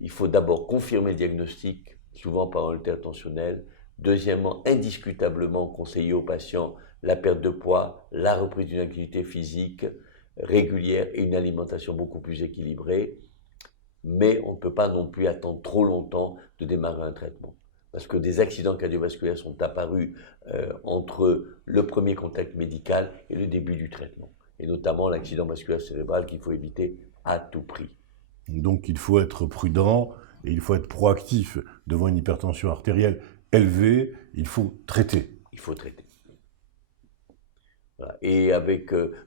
il faut d'abord confirmer le diagnostic, souvent par un holter tensionnel. Deuxièmement, indiscutablement conseiller aux patients la perte de poids, la reprise d'une activité physique régulière et une alimentation beaucoup plus équilibrée. Mais on ne peut pas non plus attendre trop longtemps de démarrer un traitement. Parce que des accidents cardiovasculaires sont apparus entre le premier contact médical et le début du traitement. Et notamment l'accident vasculaire cérébral qu'il faut éviter à tout prix. Donc il faut être prudent et il faut être proactif devant une hypertension artérielle élevée. Il faut traiter. Il faut traiter. Voilà. Et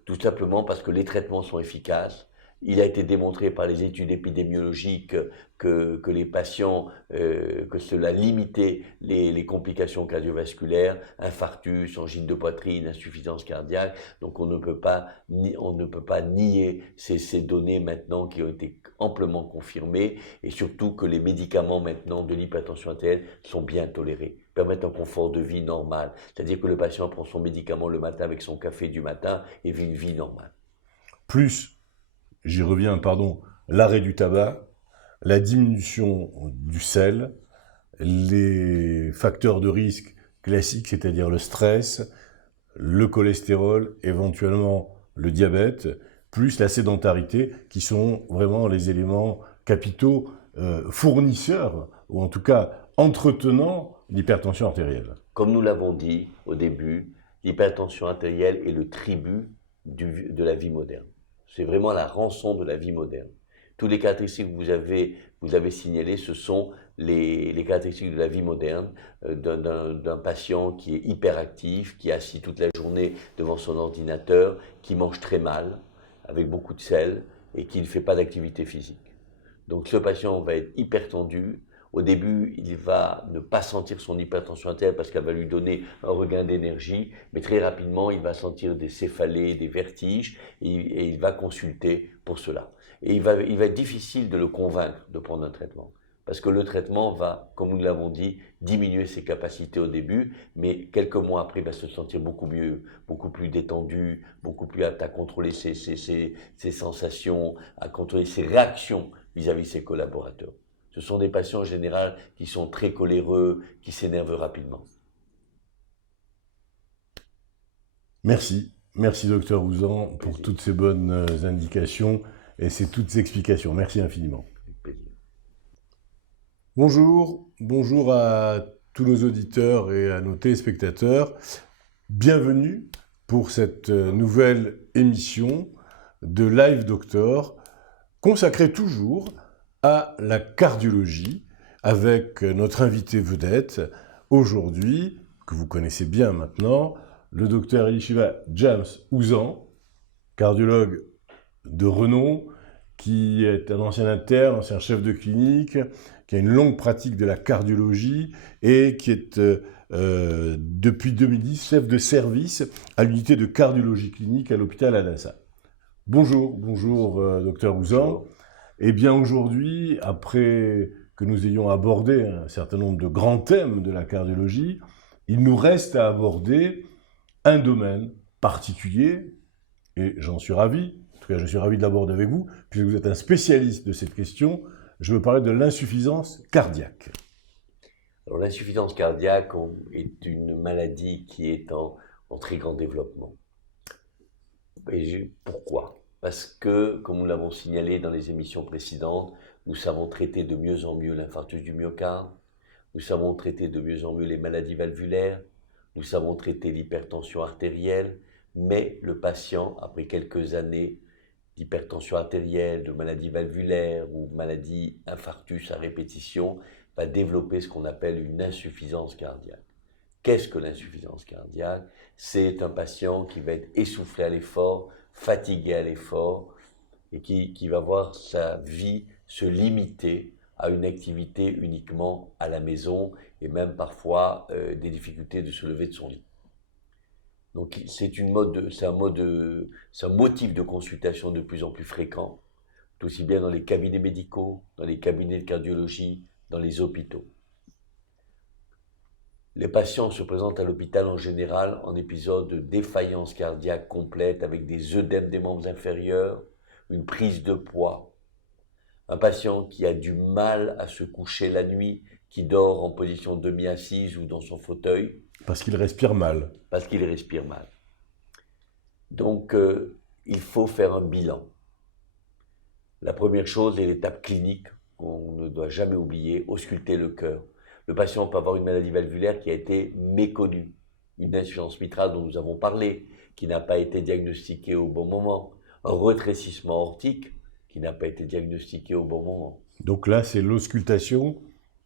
tout simplement parce que les traitements sont efficaces. Il a été démontré par les études épidémiologiques que les patients, que cela limitait les complications cardiovasculaires, infarctus, angine de poitrine, insuffisance cardiaque. Donc on ne peut pas nier ces données maintenant qui ont été amplement confirmées, et surtout que les médicaments maintenant de l'hypertension artérielle sont bien tolérés, permettent un confort de vie normal. C'est-à-dire que le patient prend son médicament le matin avec son café du matin et vit une vie normale. J'y reviens, l'arrêt du tabac, la diminution du sel, les facteurs de risque classiques, c'est-à-dire le stress, le cholestérol, éventuellement le diabète, plus la sédentarité, qui sont vraiment les éléments capitaux fournisseurs, ou en tout cas entretenant l'hypertension artérielle. Comme nous l'avons dit au début, l'hypertension artérielle est le tribut de la vie moderne. C'est vraiment la rançon de la vie moderne. Toutes les caractéristiques que vous avez signalées, ce sont les caractéristiques de la vie moderne, d'un patient qui est hyperactif, qui est assis toute la journée devant son ordinateur, qui mange très mal, avec beaucoup de sel, et qui ne fait pas d'activité physique. Donc ce patient va être hypertendu. Au début, il va ne pas sentir son hypertension artérielle parce qu'elle va lui donner un regain d'énergie, mais très rapidement, il va sentir des céphalées, des vertiges, et il va consulter pour cela. Et il va être difficile de le convaincre de prendre un traitement, parce que le traitement va, comme nous l'avons dit, diminuer ses capacités au début, mais quelques mois après, il va se sentir beaucoup mieux, beaucoup plus détendu, beaucoup plus apte à contrôler ses sensations, à contrôler ses réactions vis-à-vis de ses collaborateurs. Ce sont des patients en général qui sont très coléreux, qui s'énervent rapidement. Merci docteur Ouzan pour toutes ces bonnes indications et toutes ces explications. Merci infiniment. Avec plaisir. Bonjour à tous nos auditeurs et à nos téléspectateurs. Bienvenue pour cette nouvelle émission de Live Doctor consacrée toujours à la cardiologie avec notre invité vedette aujourd'hui, que vous connaissez bien maintenant, le docteur Elishiva James Ouzan, cardiologue de renom, qui est un ancien interne, ancien chef de clinique, qui a une longue pratique de la cardiologie et qui est depuis 2010 chef de service à l'unité de cardiologie clinique à l'hôpital Al-Azhar. Bonjour, docteur Ouzan. Eh bien aujourd'hui, après que nous ayons abordé un certain nombre de grands thèmes de la cardiologie, il nous reste à aborder un domaine particulier, et j'en suis ravi, en tout cas je suis ravi de l'aborder avec vous, puisque vous êtes un spécialiste de cette question. Je veux parler de l'insuffisance cardiaque. Alors l'insuffisance cardiaque est une maladie qui est en très grand développement. Et pourquoi ? Parce que, comme nous l'avons signalé dans les émissions précédentes, nous savons traiter de mieux en mieux l'infarctus du myocarde, nous savons traiter de mieux en mieux les maladies valvulaires, nous savons traiter l'hypertension artérielle, mais le patient, après quelques années d'hypertension artérielle, de maladies valvulaires ou maladies infarctus à répétition, va développer ce qu'on appelle une insuffisance cardiaque. Qu'est-ce que l'insuffisance cardiaque ? C'est un patient qui va être essoufflé à l'effort, fatigué à l'effort, et qui va voir sa vie se limiter à une activité uniquement à la maison, et même parfois des difficultés de se lever de son lit. Donc c'est un motif de consultation de plus en plus fréquent, aussi bien dans les cabinets médicaux, dans les cabinets de cardiologie, dans les hôpitaux. Les patients se présentent à l'hôpital en général en épisode de défaillance cardiaque complète avec des œdèmes des membres inférieurs, une prise de poids. Un patient qui a du mal à se coucher la nuit, qui dort en position demi-assise ou dans son fauteuil. Parce qu'il respire mal. Parce qu'il respire mal. Donc, il faut faire un bilan. La première chose est l'étape clinique qu'on ne doit jamais oublier, ausculter le cœur. Le patient peut avoir une maladie valvulaire qui a été méconnue, une insuffisance mitrale dont nous avons parlé, qui n'a pas été diagnostiquée au bon moment, un rétrécissement aortique qui n'a pas été diagnostiqué au bon moment. Donc là, c'est l'auscultation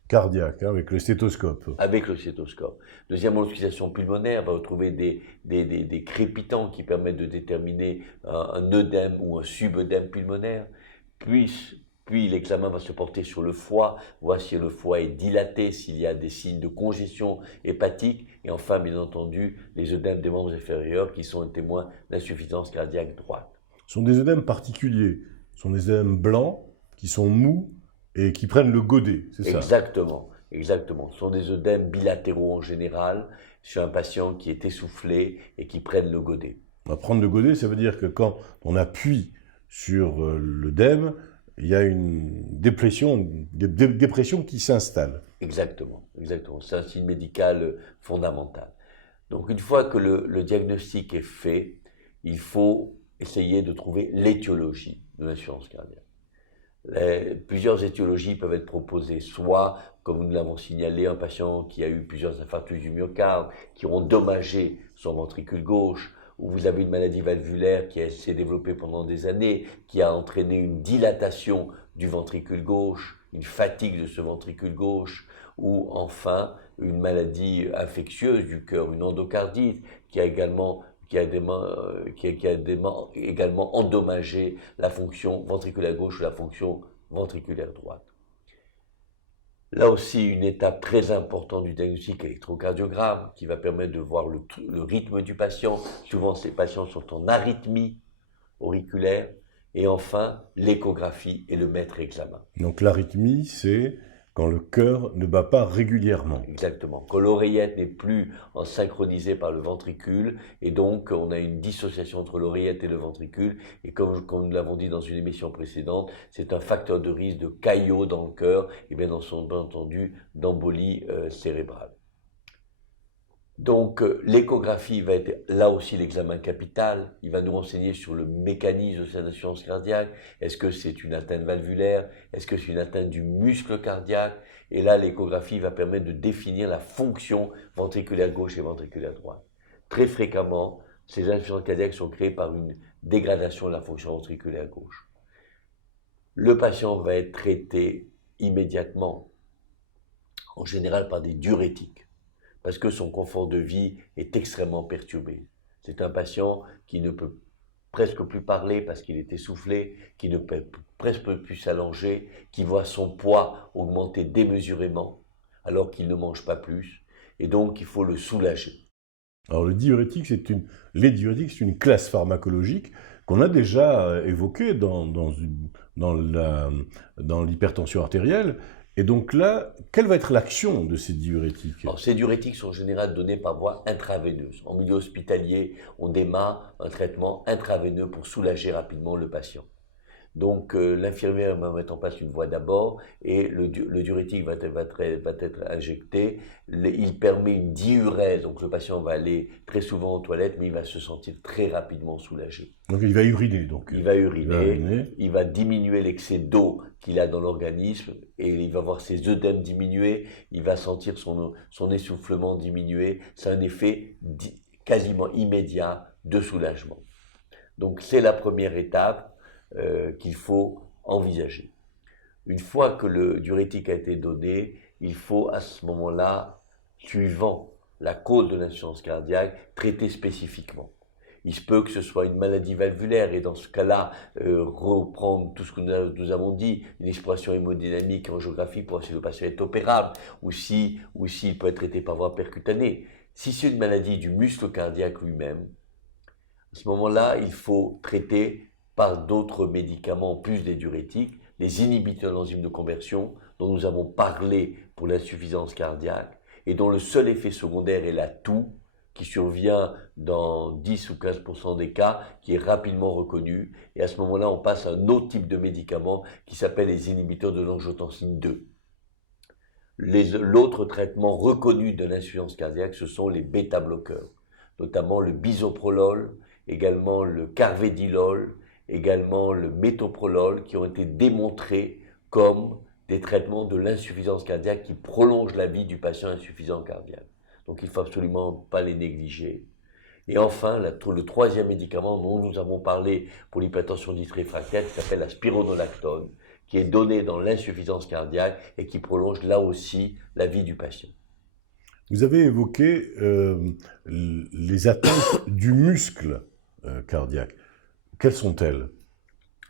cardiaque, avec le stéthoscope. Avec le stéthoscope. Deuxièmement, l'auscultation pulmonaire, on va retrouver des crépitants qui permettent de déterminer un œdème ou un subœdème pulmonaire. Puis l'examen va se porter sur le foie, voir si le foie est dilaté, s'il y a des signes de congestion hépatique. Et enfin, bien entendu, les œdèmes des membres inférieurs qui sont un témoin d'insuffisance cardiaque droite. Ce sont des œdèmes particuliers. Ce sont des œdèmes blancs qui sont mous et qui prennent le godet, c'est ça ? Exactement. Ce sont des œdèmes bilatéraux en général, chez un patient qui est essoufflé et qui prennent le godet. Prendre le godet, ça veut dire que quand on appuie sur l'œdème, il y a une dépression qui s'installe. Exactement. C'est un signe médical fondamental. Donc une fois que le diagnostic est fait, il faut essayer de trouver l'étiologie de l'insuffisance cardiaque. Plusieurs étiologies peuvent être proposées, soit, comme nous l'avons signalé, un patient qui a eu plusieurs infarctus du myocarde, qui ont endommagé son ventricule gauche, ou vous avez une maladie valvulaire qui s'est développée pendant des années, qui a entraîné une dilatation du ventricule gauche, une fatigue de ce ventricule gauche, ou enfin une maladie infectieuse du cœur, une endocardite, qui a également endommagé la fonction ventriculaire gauche ou la fonction ventriculaire droite. Là aussi, une étape très importante du diagnostic électrocardiogramme qui va permettre de voir le rythme du patient. Souvent, ces patients sont en arythmie auriculaire. Et enfin, l'échographie est le maître examen. Donc l'arythmie, c'est quand le cœur ne bat pas régulièrement. Exactement. Quand l'oreillette n'est plus synchronisée par le ventricule, et donc on a une dissociation entre l'oreillette et le ventricule, et comme nous l'avons dit dans une émission précédente, c'est un facteur de risque de caillot dans le cœur, et bien entendu d'embolie cérébrale. Donc l'échographie va être là aussi l'examen capital, il va nous renseigner sur le mécanisme de cette insuffisance cardiaque, est-ce que c'est une atteinte valvulaire, est-ce que c'est une atteinte du muscle cardiaque, et là l'échographie va permettre de définir la fonction ventriculaire gauche et ventriculaire droite. Très fréquemment, ces insuffisances cardiaques sont créées par une dégradation de la fonction ventriculaire gauche. Le patient va être traité immédiatement, en général par des diurétiques, parce que son confort de vie est extrêmement perturbé. C'est un patient qui ne peut presque plus parler parce qu'il est essoufflé, qui ne peut presque plus s'allonger, qui voit son poids augmenter démesurément alors qu'il ne mange pas plus, et donc il faut le soulager. Alors les diurétiques, c'est une classe pharmacologique qu'on a déjà évoquée dans l'hypertension artérielle. Et donc là, quelle va être l'action de ces diurétiques? Alors, ces diurétiques sont en général donnés par voie intraveineuse. En milieu hospitalier, on démarre un traitement intraveineux pour soulager rapidement le patient. Donc l'infirmière va mettre en place une voie d'abord et le diurétique va être injecté. Il permet une diurèse, donc le patient va aller très souvent aux toilettes, mais il va se sentir très rapidement soulagé. Donc il va uriner. Il va uriner, il va diminuer l'excès d'eau qu'il a dans l'organisme et il va voir ses œdèmes diminuer, il va sentir son essoufflement diminuer. C'est un effet quasiment immédiat de soulagement. Donc c'est la première étape qu'il faut envisager. Une fois que le diurétique a été donné, il faut à ce moment-là, suivant la cause de l'insuffisance cardiaque, traiter spécifiquement. Il se peut que ce soit une maladie valvulaire et dans ce cas-là, reprendre tout ce que nous avons dit, une exploration hémodynamique, angiographie pour voir si le patient est opérable ou s'il peut être traité par voie percutanée. Si c'est une maladie du muscle cardiaque lui-même, à ce moment-là, il faut traiter par d'autres médicaments, en plus des diurétiques, les inhibiteurs d'enzymes de conversion dont nous avons parlé pour l'insuffisance cardiaque et dont le seul effet secondaire est la toux qui survient dans 10 ou 15% des cas, qui est rapidement reconnu. Et à ce moment-là, on passe à un autre type de médicament qui s'appelle les inhibiteurs de l'angiotensine 2. L'autre traitement reconnu de l'insuffisance cardiaque, ce sont les bêta-bloqueurs, notamment le bisoprolol, également le carvedilol, également le métoprolol, qui ont été démontrés comme des traitements de l'insuffisance cardiaque qui prolongent la vie du patient insuffisant cardiaque. Donc il ne faut absolument pas les négliger. Et enfin, le troisième médicament dont nous avons parlé pour l'hypertension dite réfractaire, qui s'appelle la spironolactone, qui est donné dans l'insuffisance cardiaque et qui prolonge là aussi la vie du patient. Vous avez évoqué les atteintes du muscle cardiaque. Quelles sont-elles?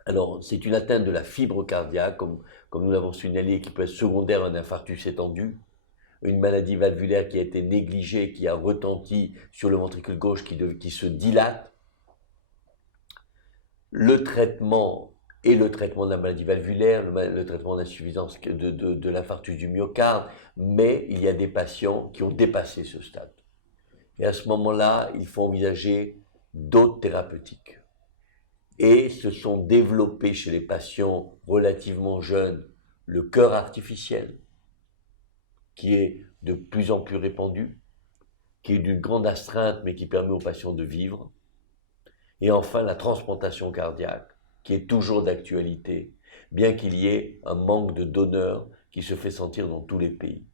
Alors, c'est une atteinte de la fibre cardiaque, comme nous l'avons signalé, qui peut être secondaire à un infarctus étendu, une maladie valvulaire qui a été négligée, qui a retenti sur le ventricule gauche, qui se dilate. Le traitement de la maladie valvulaire, le traitement d'insuffisance de l'infarctus du myocarde, mais il y a des patients qui ont dépassé ce stade. Et à ce moment-là, il faut envisager d'autres thérapeutiques. Et se sont développés chez les patients relativement jeunes le cœur artificiel, qui est de plus en plus répandu, qui est d'une grande astreinte, mais qui permet aux patients de vivre. Et enfin, la transplantation cardiaque, qui est toujours d'actualité, bien qu'il y ait un manque de donneurs qui se fait sentir dans tous les pays.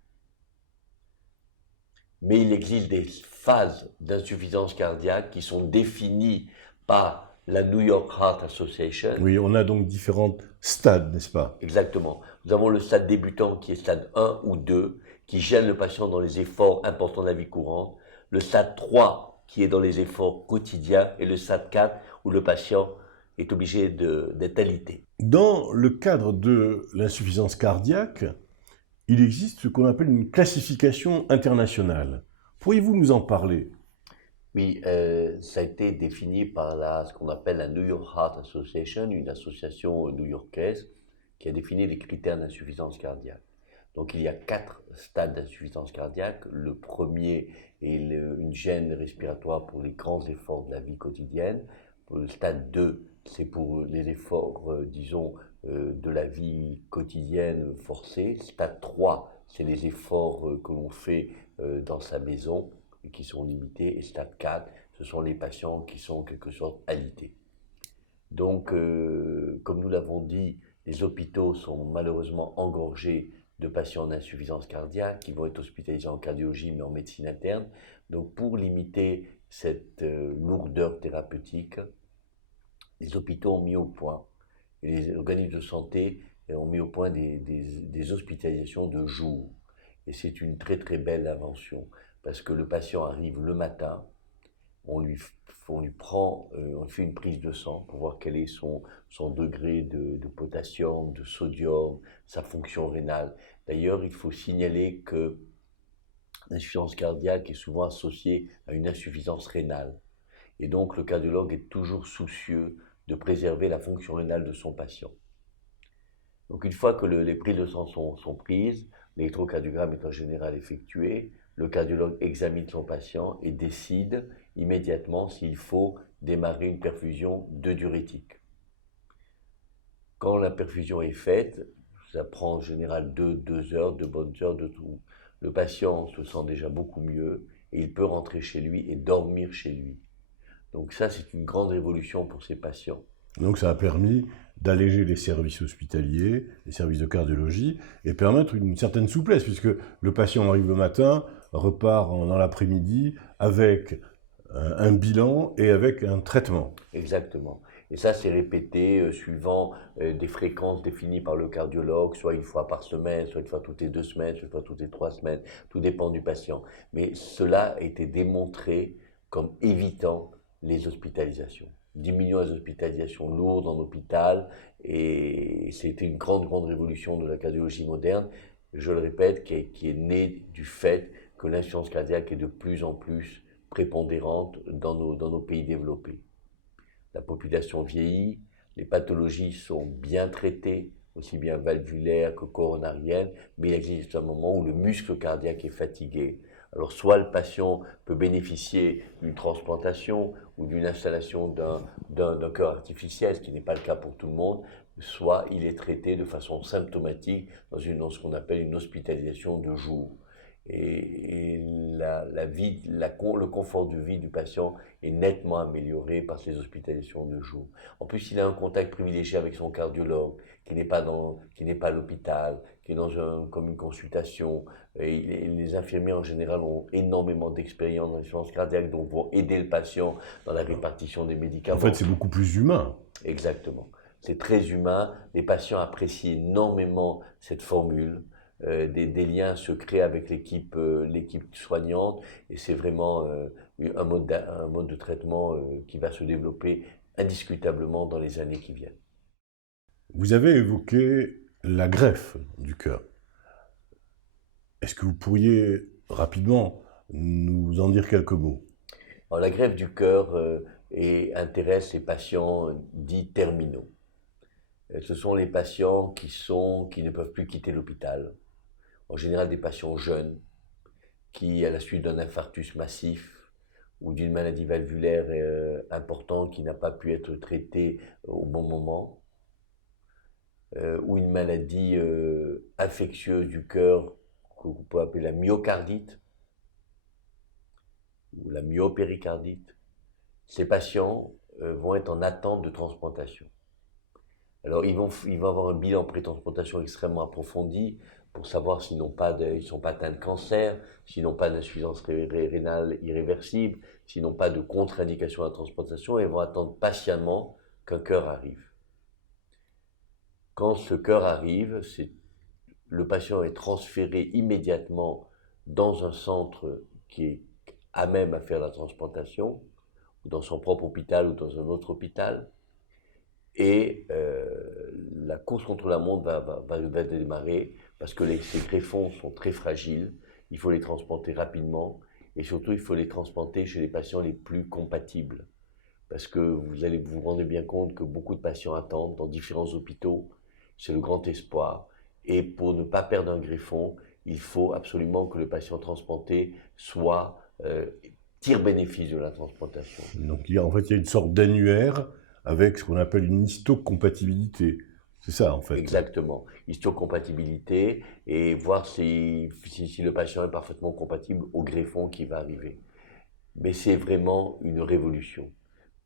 Mais il existe des phases d'insuffisance cardiaque qui sont définies par la New York Heart Association. Oui, on a donc différents stades, n'est-ce pas? Exactement. Nous avons le stade débutant qui est stade 1 ou 2, qui gêne le patient dans les efforts importants de la vie courante. Le stade 3 qui est dans les efforts quotidiens et le stade 4 où le patient est obligé d'être alité. Dans le cadre de l'insuffisance cardiaque, il existe ce qu'on appelle une classification internationale. Pourriez-vous nous en parler? Oui, ça a été défini par ce qu'on appelle la New York Heart Association, une association new-yorkaise qui a défini les critères d'insuffisance cardiaque. Donc il y a 4 stades d'insuffisance cardiaque. Le premier est une gêne respiratoire pour les grands efforts de la vie quotidienne. Le stade 2, c'est pour les efforts, de la vie quotidienne forcés. Stade 3, c'est les efforts que l'on fait dans sa maison et qui sont limités. Et stade 4, ce sont les patients qui sont en quelque sorte alités. Donc, comme nous l'avons dit, les hôpitaux sont malheureusement engorgés de patients en insuffisance cardiaque qui vont être hospitalisés en cardiologie mais en médecine interne. Donc pour limiter cette lourdeur thérapeutique, les hôpitaux ont mis au point, et les organismes de santé ont mis au point des hospitalisations de jour. Et c'est une très très belle invention, parce que le patient arrive le matin, on lui, on lui prend, on fait une prise de sang pour voir quel est son degré de potassium, de sodium, sa fonction rénale. D'ailleurs, il faut signaler que l'insuffisance cardiaque est souvent associée à une insuffisance rénale. Et donc, le cardiologue est toujours soucieux de préserver la fonction rénale de son patient. Donc, une fois que les prises de sang sont prises, l'électrocardiogramme est en général effectué, le cardiologue examine son patient et décide immédiatement s'il faut démarrer une perfusion de diurétique. Quand la perfusion est faite, ça prend en général 2 heures, 2 bonnes heures de tout. Le patient se sent déjà beaucoup mieux et il peut rentrer chez lui et dormir chez lui. Donc ça, c'est une grande révolution pour ces patients. Donc ça a permis d'alléger les services hospitaliers, les services de cardiologie, et permettre une certaine souplesse, puisque le patient arrive le matin, repart dans l'après-midi avec un bilan et avec un traitement. Exactement. Et ça, c'est répété suivant des fréquences définies par le cardiologue, soit une fois par semaine, soit une fois toutes les 2 semaines, soit une fois toutes les 3 semaines. Tout dépend du patient. Mais cela a été démontré comme évitant les hospitalisations. Diminuant les hospitalisations lourdes en hôpital, et c'était une grande, grande révolution de la cardiologie moderne, je le répète, qui est née du fait que l'insuffisance cardiaque est de plus en plus prépondérante dans nos pays développés. La population vieillit, les pathologies sont bien traitées, aussi bien valvulaires que coronariennes, mais il existe un moment où le muscle cardiaque est fatigué. Alors soit le patient peut bénéficier d'une transplantation ou d'une installation d'un cœur artificiel, ce qui n'est pas le cas pour tout le monde, soit il est traité de façon symptomatique dans ce qu'on appelle une hospitalisation de jour. Et le confort de vie du patient est nettement amélioré par ces hospitalisations de jour. En plus, il a un contact privilégié avec son cardiologue, qui n'est pas à l'hôpital, qui est comme une consultation. Et les infirmiers en général ont énormément d'expérience dans l'insuffisance cardiaque, donc vont aider le patient dans la répartition des médicaments. En fait, c'est beaucoup plus humain. Exactement. C'est très humain. Les patients apprécient énormément cette formule. Des liens se créent avec l'équipe soignante, et c'est vraiment un mode de traitement qui va se développer indiscutablement dans les années qui viennent. Vous avez évoqué la greffe du cœur. Est-ce que vous pourriez rapidement nous en dire quelques mots? Alors, la greffe du cœur intéresse les patients dits terminaux. Ce sont les patients qui ne peuvent plus quitter l'hôpital. En général, des patients jeunes qui, à la suite d'un infarctus massif ou d'une maladie valvulaire importante qui n'a pas pu être traitée au bon moment, ou une maladie infectieuse du cœur qu'on peut appeler la myocardite ou la myopéricardite, ces patients vont être en attente de transplantation. Alors, ils vont avoir un bilan pré-transplantation extrêmement approfondi pour savoir s'ils ne sont pas atteints de cancer, s'ils n'ont pas d'insuffisance rénale irréversible, s'ils n'ont pas de contre-indication à la transplantation, et vont attendre patiemment qu'un cœur arrive. Quand ce cœur arrive, le patient est transféré immédiatement dans un centre qui est à même à faire la transplantation, ou dans son propre hôpital ou dans un autre hôpital. Et la course contre la montre va démarrer parce que ces greffons sont très fragiles. Il faut les transplanter rapidement et surtout il faut les transplanter chez les patients les plus compatibles. Parce que vous allez vous rendre bien compte que beaucoup de patients attendent dans différents hôpitaux. C'est le grand espoir. Et pour ne pas perdre un greffon, il faut absolument que le patient transplanté tire bénéfice de la transplantation. Donc en fait, il y a une sorte d'annuaire avec ce qu'on appelle une histocompatibilité. C'est ça, en fait. Exactement. Histocompatibilité et voir si le patient est parfaitement compatible au greffon qui va arriver. Mais c'est vraiment une révolution.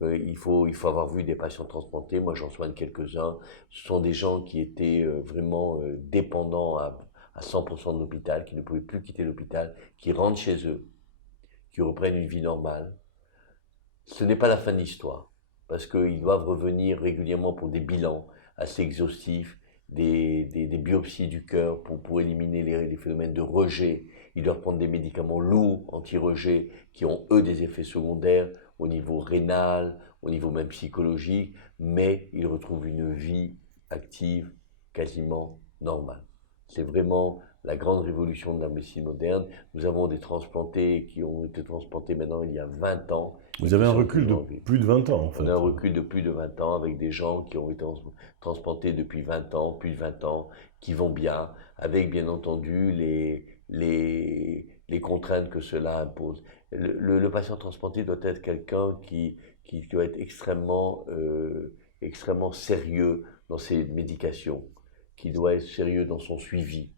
Il faut avoir vu des patients transplantés. Moi, j'en soigne quelques-uns. Ce sont des gens qui étaient vraiment dépendants à 100% de l'hôpital, qui ne pouvaient plus quitter l'hôpital, qui rentrent chez eux, qui reprennent une vie normale. Ce n'est pas la fin de l'histoire. parce qu'ils doivent revenir régulièrement pour des bilans assez exhaustifs, des biopsies du cœur pour éliminer les phénomènes de rejet. Ils doivent prendre des médicaments lourds, anti-rejet, qui ont, eux, des effets secondaires au niveau rénal, au niveau même psychologique, mais ils retrouvent une vie active quasiment normale. C'est vraiment la grande révolution de la médecine moderne. Nous avons des transplantés qui ont été transplantés maintenant il y a 20 ans. Vous avez un recul de plus de 20 ans, en fait. On a un recul de plus de 20 ans avec des gens qui ont été transplantés depuis 20 ans, plus de 20 ans, qui vont bien, avec bien entendu les contraintes que cela impose. Le patient transplanté doit être quelqu'un qui doit être extrêmement sérieux dans ses médications, qui doit être sérieux dans son suivi.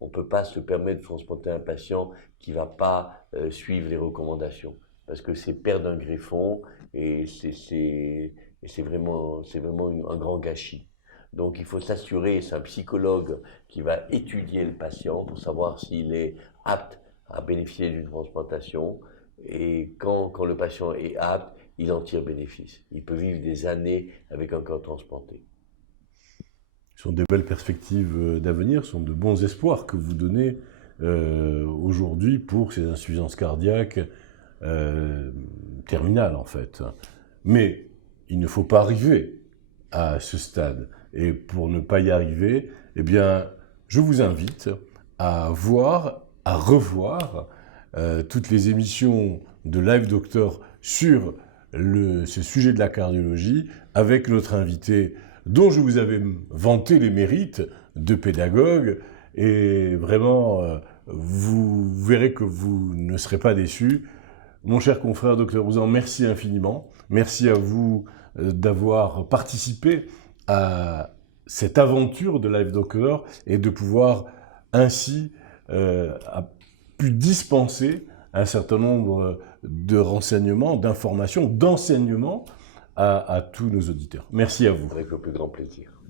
On ne peut pas se permettre de transplanter un patient qui ne va pas suivre les recommandations, parce que c'est perdre un greffon et c'est vraiment un grand gâchis. Donc il faut s'assurer, c'est un psychologue qui va étudier le patient pour savoir s'il est apte à bénéficier d'une transplantation, et quand le patient est apte, il en tire bénéfice. Il peut vivre des années avec un corps transplanté. Ce sont des belles perspectives d'avenir, ce sont de bons espoirs que vous donnez aujourd'hui pour ces insuffisances cardiaques terminales, en fait. Mais il ne faut pas arriver à ce stade. Et pour ne pas y arriver, eh bien, je vous invite à voir, à revoir toutes les émissions de Live Doctor sur ce sujet de la cardiologie avec notre invité dont je vous avais vanté les mérites de pédagogue, et vraiment, vous verrez que vous ne serez pas déçus. Mon cher confrère Dr Ouzan, merci infiniment. Merci à vous d'avoir participé à cette aventure de Live Doctor et de pouvoir ainsi pu dispenser un certain nombre de renseignements, d'informations, d'enseignements à tous nos auditeurs. Merci à vous. Avec le plus grand plaisir.